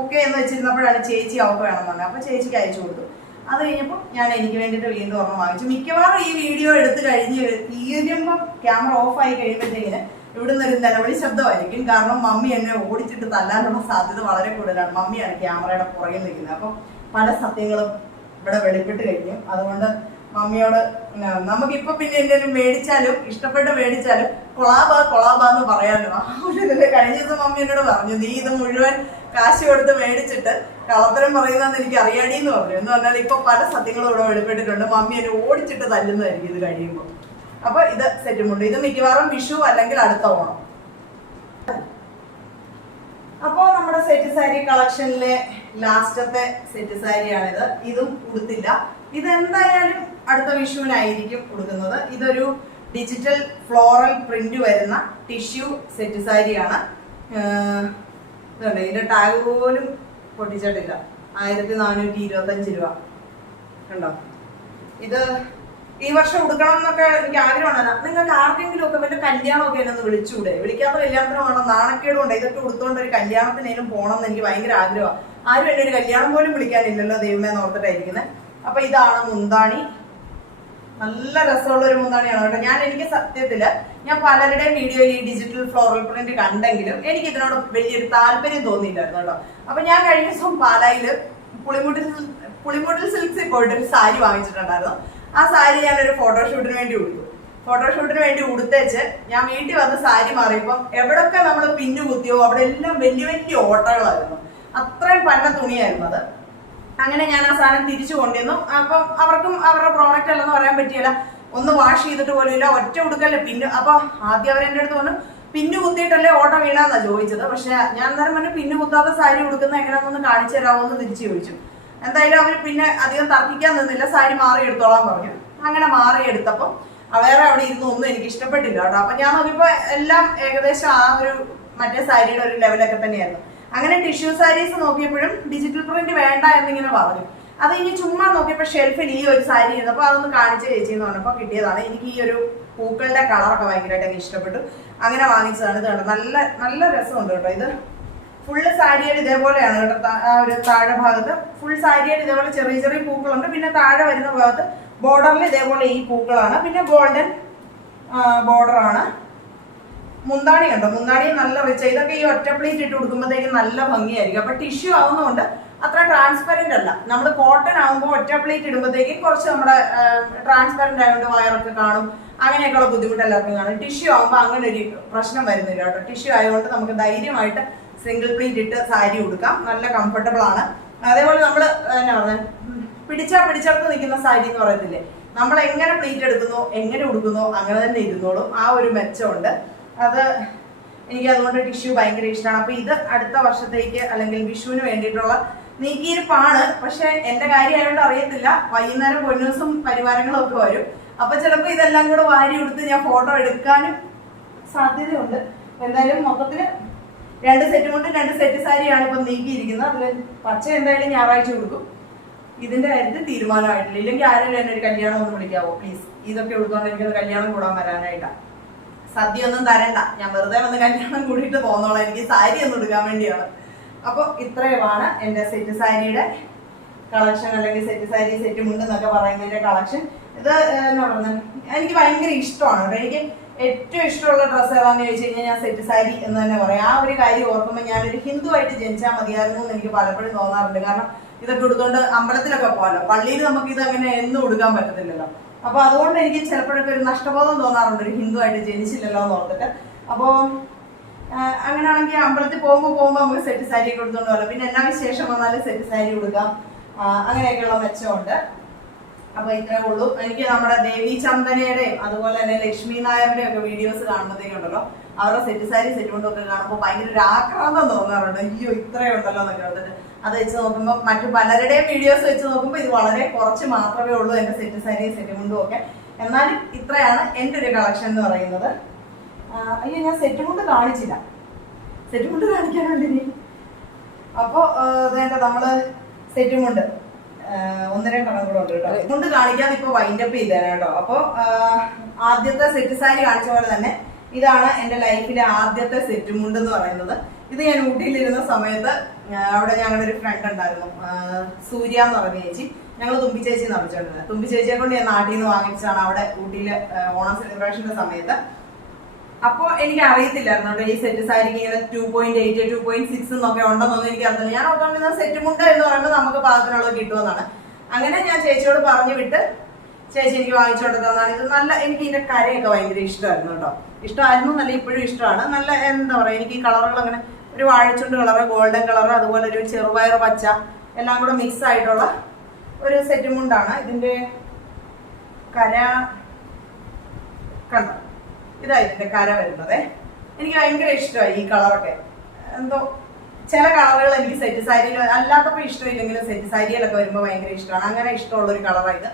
ഓക്കെ എന്ന് വെച്ചിരുന്നപ്പോഴാണ് ചേച്ചി അവർക്ക് വേണമെന്ന് പറഞ്ഞത്. അപ്പൊ ചേച്ചിക്ക് അയച്ചു കൊടുത്തു. അത് കഴിഞ്ഞപ്പോൾ ഞാൻ എനിക്ക് വേണ്ടിയിട്ട് വീണ്ടും ഒരെണ്ണം വാങ്ങിച്ചു. മിക്കവാറും ഈ വീഡിയോ എടുത്ത് തീരുമ്പോൾ ക്യാമറ ഓഫ് ആയി കഴിയുമ്പോഴത്തേക്കിന് ഇവിടുന്ന് ഒരു നിലവിളി ശബ്ദമായിരിക്കും. കാരണം മമ്മി എന്നെ ഓടിച്ചിട്ട് തല്ലാനുള്ള സാധ്യത വളരെ കൂടുതലാണ്. മമ്മിയാണ് ക്യാമറയുടെ പുറകിൽ നിൽക്കുന്നത്. അപ്പം പല സത്യങ്ങളും ഇവിടെ വെളിപ്പെട്ട് കഴിഞ്ഞു. അതുകൊണ്ട് മമ്മിയോട് നമുക്കിപ്പൊ പിന്നെ എന്തെങ്കിലും മേടിച്ചാലും ഇഷ്ടപ്പെട്ട് മേടിച്ചാലും കൊളാബാന്ന് പറയാമല്ലോ. ആ ഒരു ഇതില് കഴിഞ്ഞ ദിവസം മമ്മി എന്നോട് പറഞ്ഞു, നീ ഇത് മുഴുവൻ കാശ് കൊടുത്ത് മേടിച്ചിട്ട് കള്ളത്തരം പറയുന്നതെന്ന് എനിക്ക് അറിയാടിയെന്ന് പറഞ്ഞു. എന്ന് പറഞ്ഞാൽ ഇപ്പൊ പല സത്യങ്ങളും ഇവിടെ വെളിപ്പെട്ടിട്ടുണ്ട്. മമ്മി എന്നെ ഓടിച്ചിട്ട് തല്ലുന്നതായിരിക്കും ഇത് കഴിയുമ്പോൾ. അപ്പൊ ഇത് സെറ്റുമുണ്ട്. ഇത് മിക്കവാറും വിഷു അല്ലെങ്കിൽ അടുത്ത ഓണം. അപ്പോ നമ്മുടെ സെറ്റ് സാരി കളക്ഷനിലെ ലാസ്റ്റത്തെ സെറ്റ് സാരിയാണിത്. ഇതും ഉടുത്തില്ല. ഇതെന്തായാലും അടുത്ത വിഷുവിനായിരിക്കും ഉടുക്കുന്നത്. ഇതൊരു ഡിജിറ്റൽ ഫ്ലോറൽ പ്രിന്റ് വരുന്ന ടിഷ്യൂ സെറ്റ് സാരിയാണ്. ഇതുണ്ട്, ഇതിന്റെ ടാഗ് പോലും പൊട്ടിച്ചിട്ടില്ല. 1425 രൂപ. കണ്ടോ? ഇത് ഈ വർഷം ഉടുക്കണം എന്നൊക്കെ എനിക്ക് ആഗ്രഹമാണ്. നിങ്ങൾക്ക് ആർക്കെങ്കിലും ഒക്കെ വല്ല കല്യാണമൊക്കെ എന്നെ ഒന്ന് വിളിച്ചുകൂടെ? വിളിക്കാത്ത കല്യാണത്തിന് വേണം, നാണക്കേടുണ്ട്. ഇതൊക്കെ ഉടുത്തോണ്ട് ഒരു കല്യാണത്തിനേലും പോകണം എന്ന് എനിക്ക് ഭയങ്കര ആഗ്രഹമാണ്. ആരും എന്നെ ഒരു കല്യാണം പോലും വിളിക്കാനില്ലല്ലോ ദൈവമേ ഓർത്തിട്ടായിരിക്കുന്നത്. അപ്പൊ ഇതാണ് മുന്താണി. നല്ല രസമുള്ള ഒരു മുന്താണിയാണ് കേട്ടോ. എനിക്ക് സത്യത്തില് ഞാൻ പലരുടെയും വീഡിയോയിൽ ഈ ഡിജിറ്റൽ ഫ്ലോറൽ പ്രിന്റ് കണ്ടെങ്കിലും എനിക്ക് ഇതിനോട് വലിയൊരു താല്പര്യം തോന്നിയില്ലായിരുന്നു കേട്ടോ. അപ്പൊ ഞാൻ കഴിഞ്ഞ ദിവസം പാലായില് പുളിമുട്ടിൽ സിൽക്സിൽ പോയിട്ട് ഒരു സാരി വാങ്ങിച്ചിട്ടുണ്ടായിരുന്നു. ആ സാരി ഞാനൊരു ഫോട്ടോഷൂട്ടിന് വേണ്ടി ഉടുത്തു. ഫോട്ടോഷൂട്ടിന് വേണ്ടി ഉടുത്തേച്ച് ഞാൻ വീട്ടിൽ വന്ന് സാരി മാറിയപ്പം എവിടൊക്കെ നമ്മൾ പിന്നു കുത്തിയോ അവിടെ എല്ലാം വലിയ വലിയ ഓട്ടകളായിരുന്നു. അത്രയും പന്ന തുണിയായിരുന്നു അത്. അങ്ങനെ ഞാൻ ആ സാധനം തിരിച്ചു കൊണ്ടുവന്നു. അപ്പം അവർക്കും അവരുടെ പ്രോഡക്റ്റ് അല്ലെന്ന് പറയാൻ പറ്റിയല്ല. ഒന്ന് വാഷ് ചെയ്തിട്ട് പോലും ഇല്ല, ഒറ്റ ഉടുക്കല്ലേ പിന്നു. അപ്പൊ ആദ്യം അവരെന്റെ അടുത്ത് പറഞ്ഞു പിന്നു കുത്തിയിട്ടല്ലേ ഓട്ടം വീണാന്നാ ചോദിച്ചത്. പക്ഷെ ഞാൻ അന്നേരം പറഞ്ഞു പിന്നു കുത്താത്ത സാരി ഉടുക്കുന്ന എങ്ങനെയാണെന്ന് കാണിച്ചു തരാമോ എന്ന് തിരിച്ചു ചോദിച്ചു. എന്തായാലും അവർ പിന്നെ അധികം തർക്കിക്കാൻ നിന്നില്ല, സാരി മാറി എടുത്തോളാൻ പറഞ്ഞു. അങ്ങനെ മാറി എടുത്തപ്പം വേറെ അവിടെ ഇരുന്ന് ഒന്നും എനിക്ക് ഇഷ്ടപ്പെട്ടില്ല കേട്ടോ. അപ്പൊ ഞാൻ നോക്കിയപ്പോ എല്ലാം ഏകദേശം ആ ഒരു മറ്റേ സാരിയുടെ ഒരു ലെവലൊക്കെ തന്നെയായിരുന്നു. അങ്ങനെ ടിഷ്യൂ സാരീസ് നോക്കിയപ്പോഴും ഡിജിറ്റൽ പ്രിന്റ് വേണ്ട എന്നിങ്ങനെ പറഞ്ഞു. അത് ഇനി ചുമ്മാ നോക്കിയപ്പോ ഷെൽഫിൽ ഈ ഒരു സാരി ഇരുന്നപ്പോ അതൊന്ന് കാണിച്ച ചേച്ചി എന്ന് പറഞ്ഞപ്പോ കിട്ടിയതാണ്. എനിക്ക് ഈ ഒരു പൂക്കളുടെ കളറൊക്കെ ഭയങ്കരമായിട്ട് എനിക്ക് ഇഷ്ടപ്പെട്ടു. അങ്ങനെ വാങ്ങിച്ചതാണ്. ഇത് കേട്ടോ, നല്ല നല്ല രസമുണ്ട് കേട്ടോ. ഇത് ഫുള്ള് സാരിയായിട്ട് ഇതേപോലെയാണ് കേട്ടോ. ആ ഒരു താഴെ ഭാഗത്ത് ഫുൾ സാരിയായിട്ട് ഇതേപോലെ ചെറിയ ചെറിയ പൂക്കളുണ്ട്. പിന്നെ താഴെ വരുന്ന ഭാഗത്ത് ബോർഡറിൽ ഇതേപോലെ ഈ പൂക്കളാണ്. പിന്നെ ഗോൾഡൻ ബോർഡറാണ്. മുന്താണി കണ്ടോ, മുന്താണി നല്ല റിച്ച്. ഇതൊക്കെ ഈ ഒറ്റ പ്ലേറ്റ് ഇട്ട് കൊടുക്കുമ്പോഴത്തേക്കും നല്ല ഭംഗിയായിരിക്കും. അപ്പൊ ടിഷ്യൂ ആവുന്നതുകൊണ്ട് അത്ര ട്രാൻസ്പെറന്റ് അല്ല. നമ്മൾ കോട്ടൺ ആകുമ്പോൾ ഒറ്റ പ്ലേറ്റ് ഇടുമ്പോഴത്തേക്കും കുറച്ച് നമ്മുടെ ട്രാൻസ്പെറന്റ് ആയതുകൊണ്ട് വയറൊക്കെ കാണും, അങ്ങനെയൊക്കെയുള്ള ബുദ്ധിമുട്ട് എല്ലാവർക്കും കാണും. ടിഷ്യൂ ആകുമ്പോൾ അങ്ങനെ ഒരു പ്രശ്നം വരുന്നില്ല കേട്ടോ. ടിഷ്യൂ ആയതുകൊണ്ട് നമുക്ക് ധൈര്യമായിട്ട് സിംഗിൾ പ്ലേറ്റ് ഇട്ട് സാരി ഉടുക്കാം, നല്ല കംഫർട്ടബിൾ ആണ്. അതേപോലെ നമ്മൾ എന്നാ പറഞ്ഞ പിടിച്ചെടുത്ത് നിൽക്കുന്ന സാരി എന്ന് പറയത്തില്ലേ, നമ്മൾ എങ്ങനെ പ്ലേറ്റ് എടുക്കുന്നോ എങ്ങനെ ഉടുക്കുന്നോ അങ്ങനെ തന്നെ ഇരുന്നോളും. ആ ഒരു മെച്ചമുണ്ട്. അത് എനിക്ക് അതുകൊണ്ട് ടിഷ്യൂ ഭയങ്കര ഇഷ്ടമാണ്. അപ്പൊ ഇത് അടുത്ത വർഷത്തേക്ക് അല്ലെങ്കിൽ വിഷുവിന് വേണ്ടിയിട്ടുള്ള നീക്കിയിരിപ്പാണ്. പക്ഷെ എന്റെ കാര്യമായതുകൊണ്ട് അറിയത്തില്ല. വൈകുന്നേരം പൊന്നൂസും പരിവാരങ്ങളും ഒക്കെ വരും. അപ്പൊ ചിലപ്പോ ഇതെല്ലാം കൂടെ വാരി എടുത്ത് ഞാൻ ഫോട്ടോ എടുക്കാനും സാധ്യതയുണ്ട്. എന്തായാലും മൊത്തത്തില് 2 സെറ്റ് കൊണ്ട് 2 സെറ്റ് സാരിയാണ് ഇപ്പൊ നീക്കിയിരിക്കുന്നത്. അതിൽ പച്ച എന്തായാലും ഞായറാഴ്ച കൊടുക്കും. ഇതിന്റെ കാര്യത്തിൽ തീരുമാനമായിട്ടില്ല. ഇല്ലെങ്കിൽ ആരെങ്കിലും എന്നെ ഒരു കല്യാണം ഒന്ന് വിളിക്കാവോ പ്ലീസ്? ഇതൊക്കെ ഉടുത്തോണ്ട് എനിക്കൊന്ന് കല്യാണം കൂടാൻ വരാനായിട്ടാണ്. സദ്യ ഒന്നും തരണ്ട, ഞാൻ വെറുതെ വന്ന് കല്യാണം കൂടിയിട്ട് പോന്നോളാം. എനിക്ക് സാരി ഒന്നും എടുക്കാൻ വേണ്ടിയാണ്. അപ്പൊ ഇത്രയുമാണ് എന്റെ സെറ്റ് സാരിയുടെ കളക്ഷൻ, അല്ലെങ്കിൽ സെറ്റ് സാരി സെറ്റ് മുണ്ട് എന്നൊക്കെ പറയുന്നതിന്റെ കളക്ഷൻ. ഇത് എന്നാ പറയുന്നത്, എനിക്ക് ഭയങ്കര ഇഷ്ടമാണ്. എനിക്ക് ഏറ്റവും ഇഷ്ടമുള്ള ഡ്രസ്സ് ഏതാന്ന് ചോദിച്ചു കഴിഞ്ഞാൽ ഞാൻ സെറ്റ് സാരി എന്ന് തന്നെ പറയാം. ആ ഒരു കാര്യം ഓർക്കുമ്പോൾ ഞാനൊരു ഹിന്ദു ആയിട്ട് ജനിച്ചാൽ മതിയായിരുന്നു എന്ന് എനിക്ക് പലപ്പോഴും തോന്നാറുണ്ട്. കാരണം ഇതൊക്കെ ഉടുത്തോണ്ട് അമ്പലത്തിലൊക്കെ പോകാലോ. പള്ളിയിൽ നമുക്ക് ഇത് അങ്ങനെ എന്നും ഉടുക്കാൻ പറ്റത്തില്ലല്ലോ. അപ്പൊ അതുകൊണ്ട് എനിക്ക് ചിലപ്പോഴൊക്കെ ഒരു നഷ്ടബോധം തോന്നാറുണ്ട്, ഒരു ഹിന്ദു ആയിട്ട് ജനിച്ചില്ലല്ലോ എന്ന് ഓർത്തിട്ട്. അപ്പോ അങ്ങനെയാണെങ്കിൽ അമ്പലത്തിൽ പോകുമ്പോൾ നമുക്ക് സെറ്റ് സാരി ഒക്കെ എടുത്തോണ്ട് പോകാം. പിന്നെ എന്നാ വിശേഷം വന്നാലും സെറ്റ് സാരി ഉടുക്കാം. അങ്ങനെയൊക്കെയുള്ള മെച്ചമുണ്ട്. അപ്പൊ ഇത്രേ ഉള്ളൂ. എനിക്ക് നമ്മുടെ ദേവി ചന്ദനയുടെയും അതുപോലെ തന്നെ ലക്ഷ്മി നായരുടെയും ഒക്കെ വീഡിയോസ് കാണുമ്പോഴത്തേക്കുണ്ടല്ലോ, അവരുടെ സെറ്റ് സാരി സെറ്റ് കൊണ്ടൊക്കെ കാണുമ്പോൾ ഭയങ്കര ഒരു ആക്രാന്തം തോന്നാറുണ്ട്. അയ്യോ ഇത്രയുണ്ടല്ലോ എന്നൊക്കെ ഓർത്തിട്ട്. അത് വെച്ച് നോക്കുമ്പോൾ മറ്റു പലരുടെയും വീഡിയോസ് വെച്ച് നോക്കുമ്പോൾ ഇത് വളരെ കുറച്ച് മാത്രമേ ഉള്ളൂ എന്റെ സെറ്റ് സാരി സെറ്റ് മുണ്ടും ഒക്കെ. എന്നാലും ഇത്രയാണ് എന്റെ ഒരു കളക്ഷൻ എന്ന് പറയുന്നത്. അയ്യോ ഞാൻ സെറ്റ് മുണ്ട് കാണിച്ചില്ല, സെറ്റ് മുണ്ട് കാണിക്കാനുണ്ട് ഇനി. അപ്പൊ അതേണ്ട നമ്മള് സെറ്റ് മുണ്ട് 1-2 കൂടെ ഉണ്ട് കേട്ടോ. മുണ്ട് കാണിക്കാതെ ഇപ്പൊ വൈൻഡപ്പ് ചെയ്തേനെ കേട്ടോ. അപ്പൊ ആദ്യത്തെ സെറ്റ് സാരി കാണിച്ച പോലെ തന്നെ ഇതാണ് എന്റെ ലൈഫിലെ ആദ്യത്തെ സെറ്റ് മുണ്ട് എന്ന് പറയുന്നത്. ഇത് ഞാൻ ഊട്ടിയിലിരുന്ന സമയത്ത് അവിടെ ഞങ്ങളുടെ ഒരു ഫ്രണ്ട് ഉണ്ടായിരുന്നു, സൂര്യ എന്ന് പറഞ്ഞ ചേച്ചി. ഞങ്ങൾ തുമ്പി ചേച്ചി എന്ന് വിളിച്ചോണ്ടിരുന്നത്. തുമ്പി ചേച്ചിയെ കൊണ്ട് ഞാൻ നാട്ടിൽ നിന്ന് വാങ്ങിച്ചാണ് അവിടെ ഊട്ടിയില് ഓണം സെലിബ്രേഷന്റെ സമയത്ത്. അപ്പൊ എനിക്ക് അറിയത്തില്ലായിരുന്നു കേട്ടോ ഈ സെറ്റ് സാരിക്ക് ഇങ്ങനെ 2.8 2.6 എന്നൊക്കെ ഉണ്ടെന്നൊന്നും എനിക്ക് അറിയില്ല. ഞാൻ ഓർത്തോണ്ടിരുന്ന സെറ്റ് മുണ്ട് എന്ന് പറയുമ്പോൾ നമുക്ക് പാകത്തിനുള്ളത് കിട്ടുമെന്നാണ്. അങ്ങനെ ഞാൻ ചേച്ചിയോട് പറഞ്ഞു വിട്ട് ചേച്ചി എനിക്ക് വാങ്ങിച്ചോണ്ട് തന്നാണ്. ഇത് നല്ല, എനിക്ക് ഇതിന്റെ കരയൊക്കെ ഭയങ്കര ഇഷ്ടമായിരുന്നു കേട്ടോ. ഇഷ്ടമായിരുന്നു നല്ല, ഇപ്പോഴും ഇഷ്ടമാണ്. നല്ല എന്താ പറയാ, എനിക്ക് ഈ കളറുകൾ അങ്ങനെ ഒരു വാഴച്ചുണ്ട് കളറ്, ഗോൾഡൻ കളർ, അതുപോലെ ഒരു ചെറുപയർ പച്ച എല്ലാം കൂടെ മിക്സ് ആയിട്ടുള്ള ഒരു സെറ്റ് മുണ്ടാണ്. ഇതിന്റെ കര കണ്ടോ, ഇതാ ഇതിന്റെ കര വരുന്നത്. എനിക്ക് ഭയങ്കര ഇഷ്ടമായി ഈ കളറൊക്കെ. എന്തോ ചില കളറുകൾ എനിക്ക് സെറ്റ് സാരിയിൽ അല്ലാത്തപ്പോ ഇഷ്ടമില്ലെങ്കിലും സെറ്റ് സാരിയിലൊക്കെ വരുമ്പോൾ ഭയങ്കര ഇഷ്ടമാണ്. അങ്ങനെ ഇഷ്ടമുള്ള ഒരു കളറായത്.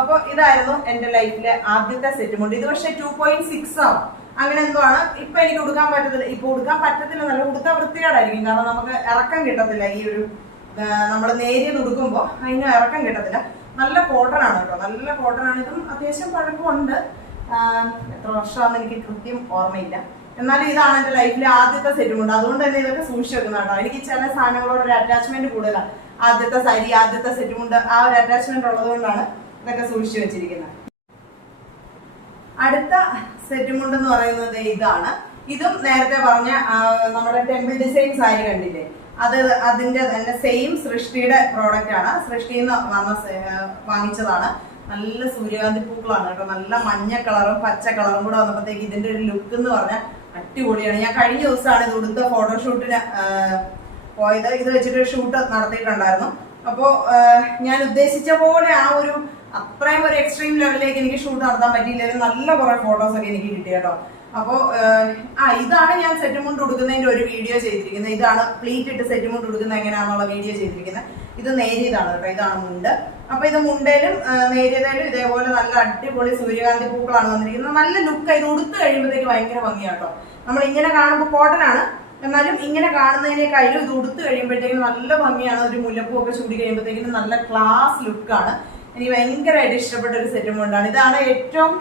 അപ്പൊ ഇതായിരുന്നു എന്റെ ലൈഫിലെ ആദ്യത്തെ സെറ്റ് മുണ്ട്. ഇത് പക്ഷെ 2.6 ആവും അങ്ങനെ എന്തോ ആണ്. ഇപ്പൊ എനിക്ക് ഉടുക്കാൻ പറ്റത്തില്ല. ഇപ്പൊ ഉടുക്കാൻ പറ്റത്തില്ല, നല്ല ഉടുക്കാൻ വൃത്തികേടായിരിക്കും. കാരണം നമുക്ക് ഇറക്കം കിട്ടത്തില്ല ഈ ഒരു നമ്മൾ നേരിയത് ഉടുക്കുമ്പോൾ അതിന് ഇറക്കം കിട്ടത്തില്ല. നല്ല കോട്ടൺ ആണ് കേട്ടോ, നല്ല കോട്ടൺ ആണ്. ഇതും അത്യാവശ്യം പഴക്കമുണ്ട്, എത്ര വർഷമാണെന്ന് എനിക്ക് കൃത്യം ഓർമ്മയില്ല. എന്നാലും ഇതാണ് എൻ്റെ ലൈഫിലെ ആദ്യത്തെ സെറ്റും ഉണ്ട്. അതുകൊണ്ട് തന്നെ ഇതൊക്കെ സൂക്ഷിച്ചു വെക്കുന്ന കേട്ടോ. എനിക്ക് ചില സാധനങ്ങളോട് ഒരു അറ്റാച്ച്മെന്റ് കൂടുതലാണ്. ആദ്യത്തെ സാരി, ആദ്യത്തെ സെറ്റും ഉണ്ട്, ആ ഒരു അറ്റാച്ച്മെന്റ് ഉള്ളത് കൊണ്ടാണ് ഇതൊക്കെ സൂക്ഷിച്ചു വെച്ചിരിക്കുന്നത്. അടുത്ത സെറ്റും ഉണ്ടെന്ന് പറയുന്നത് ഇതാണ്. ഇതും നേരത്തെ പറഞ്ഞ നമ്മുടെ ടെമ്പിൾ ഡിസൈൻ സാരി കണ്ടില്ലേ, അതിന്റെ തന്നെ സെയിം സൃഷ്ടിയുടെ പ്രോഡക്റ്റ് ആണ്. സൃഷ്ടിയിൽ നിന്ന് വാങ്ങിച്ചതാണ്. നല്ല സൂര്യകാന്തി പൂക്കളാണ് കേട്ടോ, നല്ല മഞ്ഞ കളറും പച്ച കളറും കൂടെ വന്നപ്പോഴത്തേക്ക് ഇതിന്റെ ഒരു ലുക്ക് എന്ന് പറഞ്ഞാൽ അടിപൊളിയാണ്. ഞാൻ കഴിഞ്ഞ ദിവസമാണ് ഇത് ഉടുത്ത ഫോട്ടോഷൂട്ടിന് പോയത്. ഇത് വെച്ചിട്ട് ഷൂട്ട് നടത്തിയിട്ടുണ്ടായിരുന്നു. അപ്പോൾ ഞാൻ ഉദ്ദേശിച്ച പോലെ ആ ഒരു അത്രയും ഒരു എക്സ്ട്രീം ലെവലിലേക്ക് എനിക്ക് ഷൂട്ട് നടത്താൻ പറ്റിയില്ലെങ്കിൽ നല്ല കുറെ ഫോട്ടോസ് ഒക്കെ എനിക്ക് കിട്ടി കേട്ടോ. അപ്പോൾ ഇതാണ് ഞാൻ സെറ്റ് മുണ്ട് ഉടുക്കുന്നതിന്റെ ഒരു വീഡിയോ ചെയ്തിരിക്കുന്നത്. ഇതാണ് പ്ലീറ്റ് ഇട്ട് സെറ്റ് മുണ്ട് ഉടുക്കുന്നത് എങ്ങനെയാണെന്നുള്ള വീഡിയോ ചെയ്തിരിക്കുന്നത്. ഇത് നേരിയതാണ് കേട്ടോ, ഇതാണ് മുണ്ട്. അപ്പൊ ഇത് മുണ്ടേലും നേരിയതേലും ഇതേപോലെ നല്ല അടിപൊളി സൂര്യകാന്തി പൂക്കളാണ് വന്നിരിക്കുന്നത്. നല്ല ലുക്ക്. ഇത് ഉടുത്ത് കഴിയുമ്പോഴത്തേക്ക് ഭയങ്കര ഭംഗിയാട്ടോ. നമ്മൾ ഇങ്ങനെ കാണുമ്പോൾ കോട്ടൺ ആണ്, എന്നാലും ഇങ്ങനെ കാണുന്നതിനേക്കാളും ഇത് ഉടുത്ത് കഴിയുമ്പോഴത്തേക്കും നല്ല ഭംഗിയാണ്. ഒരു മുല്ലപ്പൂ ഒക്കെ ചൂടി കഴിയുമ്പോഴത്തേക്കും നല്ല ക്ലാസ് ലുക്കാണ്. എനിക്ക് ഭയങ്കരമായിട്ട് ഇഷ്ടപ്പെട്ട ഒരു സെറ്റ് മുണ്ടാണ്. ഇതാണ് ഏറ്റവും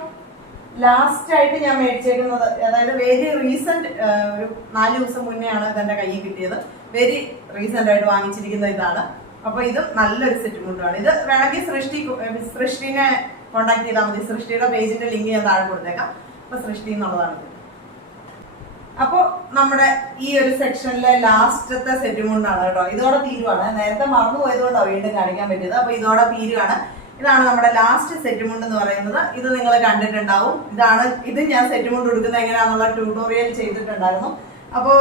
ലാസ്റ്റ് ആയിട്ട് ഞാൻ മേടിച്ചേക്കുന്നത്. അതായത് വെരി റീസെന്റ്, ഒരു 4 ദിവസം മുന്നേ ആണ് ഇതെന്റെ കയ്യിൽ കിട്ടിയത്. വെരി റീസെന്റ് ആയിട്ട് വാങ്ങിച്ചിരിക്കുന്ന ഇതാണ്. അപ്പൊ ഇതും നല്ലൊരു സെറ്റ് മുണ്ടാണ്. ഇത് വേണമെങ്കിൽ സൃഷ്ടിനെ കോണ്ടാക്ട് ചെയ്താൽ മതി. സൃഷ്ടിയുടെ പേജിന്റെ ലിങ്ക് ഞാൻ താഴെ കൊടുത്തേക്കാം. അപ്പൊ സൃഷ്ടി എന്നുള്ളതാണ്. അപ്പൊ നമ്മുടെ ഈ ഒരു സെക്ഷനിലെ ലാസ്റ്റത്തെ സെറ്റ് മുണ്ടാണ് കേട്ടോ. ഇതോടെ തീരുവാണ്. നേരത്തെ മറന്നു പോയതുകൊണ്ടാണ് വീണ്ടും കാണിക്കാൻ പറ്റിയത്. അപ്പൊ ഇതോടെ തീരുവാണ്. ഇതാണ് നമ്മുടെ ലാസ്റ്റ് സെറ്റ് മുണ്ട് എന്ന് പറയുന്നത്. ഇത് നിങ്ങൾ കണ്ടിട്ടുണ്ടാവും. ഇത് ഞാൻ സെറ്റ് മുണ്ട് ഉടുക്കുന്നത് എങ്ങനെയാണെന്നുള്ള ട്യൂട്ടോറിയൽ ചെയ്തിട്ടുണ്ടായിരുന്നു. അപ്പോ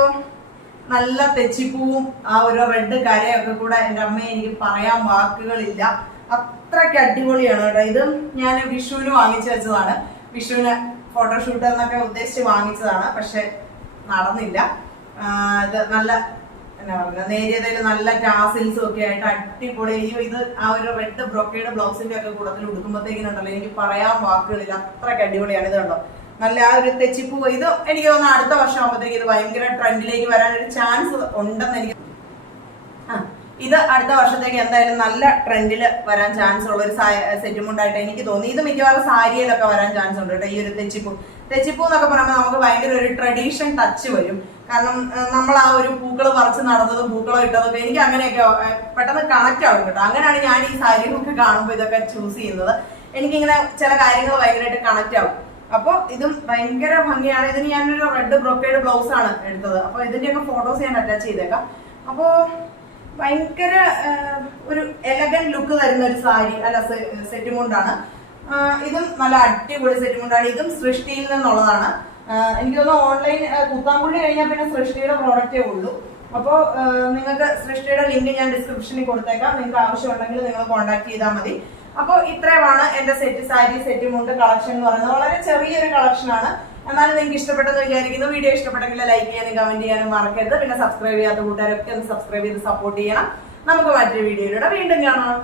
നല്ല തെച്ചിപ്പൂവും ആ ഒരു റെഡ് കരയൊക്കെ കൂടെ എൻ്റെ അമ്മയെ എനിക്ക് പറയാൻ വാക്കുകളില്ല. അത്രയ്ക്ക് അടിപൊളിയാണ് കേട്ടോ. ഇതും ഞാൻ വിഷുവിന് വാങ്ങിച്ചു വെച്ചതാണ്. വിഷുവിന് ഫോട്ടോഷൂട്ട് എന്നൊക്കെ ഉദ്ദേശിച്ച് വാങ്ങിച്ചതാണ്, പക്ഷെ നടന്നില്ല. ഇത് നല്ല എന്നാ പറയുക, നേരിയതിൽ നല്ല ടാസിൽസും ഒക്കെ ആയിട്ട് അടിപൊളി. ഇത് ആ ഒരു റെഡ് ബ്രൊക്കേഡ് ബ്ലൗസിന്റെ ഒക്കെ കൂടത്തിൽ ഉടുക്കുമ്പോഴത്തേക്കിനുണ്ടല്ലോ എനിക്ക് പറയാൻ വാക്കുകളില്ല. അത്രയ്ക്ക് അടിപൊളിയാണ്. ഇത് കണ്ടോ, നല്ല ആ ഒരു തെച്ചിപ്പൂ. ഇത് എനിക്ക് തോന്നുന്നു അടുത്ത വർഷം ആകുമ്പോഴത്തേക്ക് ഇത് ഭയങ്കര ട്രെൻഡിലേക്ക് വരാനൊരു ചാൻസ് ഉണ്ടെന്ന് എനിക്ക്. ഇത് അടുത്ത വർഷത്തേക്ക് എന്തായാലും നല്ല ട്രെൻഡിൽ വരാൻ ചാൻസ് ഉള്ള ഒരു സെറ്റ് മുണ്ടായിട്ട് എനിക്ക് തോന്നി. ഇത് മിക്കവാറും സാരിയിലൊക്കെ വരാൻ ചാൻസ് ഉണ്ട് കേട്ടോ. ഈ ഒരു തെച്ചിപ്പൂ എന്നൊക്കെ പറയുമ്പോൾ നമുക്ക് ഭയങ്കര ഒരു ട്രഡീഷൻ ടച്ച് വരും. കാരണം നമ്മൾ ആ ഒരു പൂക്കൾ പറിച്ച് നടന്നതും പൂക്കളോ ഇട്ടതൊക്കെ എനിക്ക് അങ്ങനെയൊക്കെ പെട്ടെന്ന് കണക്ട് ആവും കേട്ടോ. അങ്ങനെയാണ് ഞാൻ ഈ സാരികളൊക്കെ കാണുമ്പോൾ ഇതൊക്കെ ചൂസ് ചെയ്യുന്നത്. എനിക്കിങ്ങനെ ചില കാര്യങ്ങൾ ഭയങ്കരമായിട്ട് കണക്ട് ആവും. അപ്പൊ ഇതും ഭയങ്കര ഭംഗിയാണ്. ഇതിന് ഞാനൊരു റെഡ് ബ്രൊക്കേഡ് ബ്ലൗസ് ആണ് എടുത്തത്. അപ്പൊ ഇതിന്റെയൊക്കെ ഫോട്ടോസ് ഞാൻ അറ്റാച്ച് ചെയ്തേക്കാം. അപ്പോ ഭയങ്കര ഒരു എലഗന്റ് ലുക്ക് തരുന്ന ഒരു സാരി അല്ല സെറ്റ് മുണ്ടാണ്. ഇതും നല്ല അടിപൊളി സെറ്റ് മുണ്ടാണ്. ഇതും സൃഷ്ടിയിൽ നിന്നുള്ളതാണ്. എനിക്ക് തോന്നുന്നു ഓൺലൈൻ കുത്താമ്പുള്ളി കഴിഞ്ഞാൽ പിന്നെ സൃഷ്ടിയുടെ പ്രോഡക്റ്റേ ഉള്ളൂ. അപ്പോൾ നിങ്ങൾക്ക് സൃഷ്ടിയുടെ ലിങ്ക് ഞാൻ ഡിസ്ക്രിപ്ഷനിൽ കൊടുത്തേക്കാം. നിങ്ങൾക്ക് ആവശ്യമുണ്ടെങ്കിൽ നിങ്ങൾ കോൺടാക്ട് ചെയ്താൽ മതി. അപ്പോൾ ഇത്രയുമാണ് എന്റെ സെറ്റ് മുണ്ട് കളക്ഷൻ എന്ന് പറയുന്നത്. വളരെ ചെറിയൊരു കളക്ഷനാണ്, എന്നാലും നിങ്ങൾക്ക് ഇഷ്ടപ്പെട്ടെന്ന് വിചാരിക്കുന്നു. വീഡിയോ ഇഷ്ടപ്പെട്ടെങ്കിൽ ലൈക്ക് ചെയ്യാനും കമന്റ് ചെയ്യാനും മറക്കരുത്. പിന്നെ സബ്സ്ക്രൈബ് ചെയ്യാത്ത കൂട്ടുകാരൊക്കെ ഒന്ന് സബ്സ്ക്രൈബ് ചെയ്ത് സപ്പോർട്ട് ചെയ്യണം. നമുക്ക് മറ്റൊരു വീഡിയോയിലൂടെ വീണ്ടും കാണാം.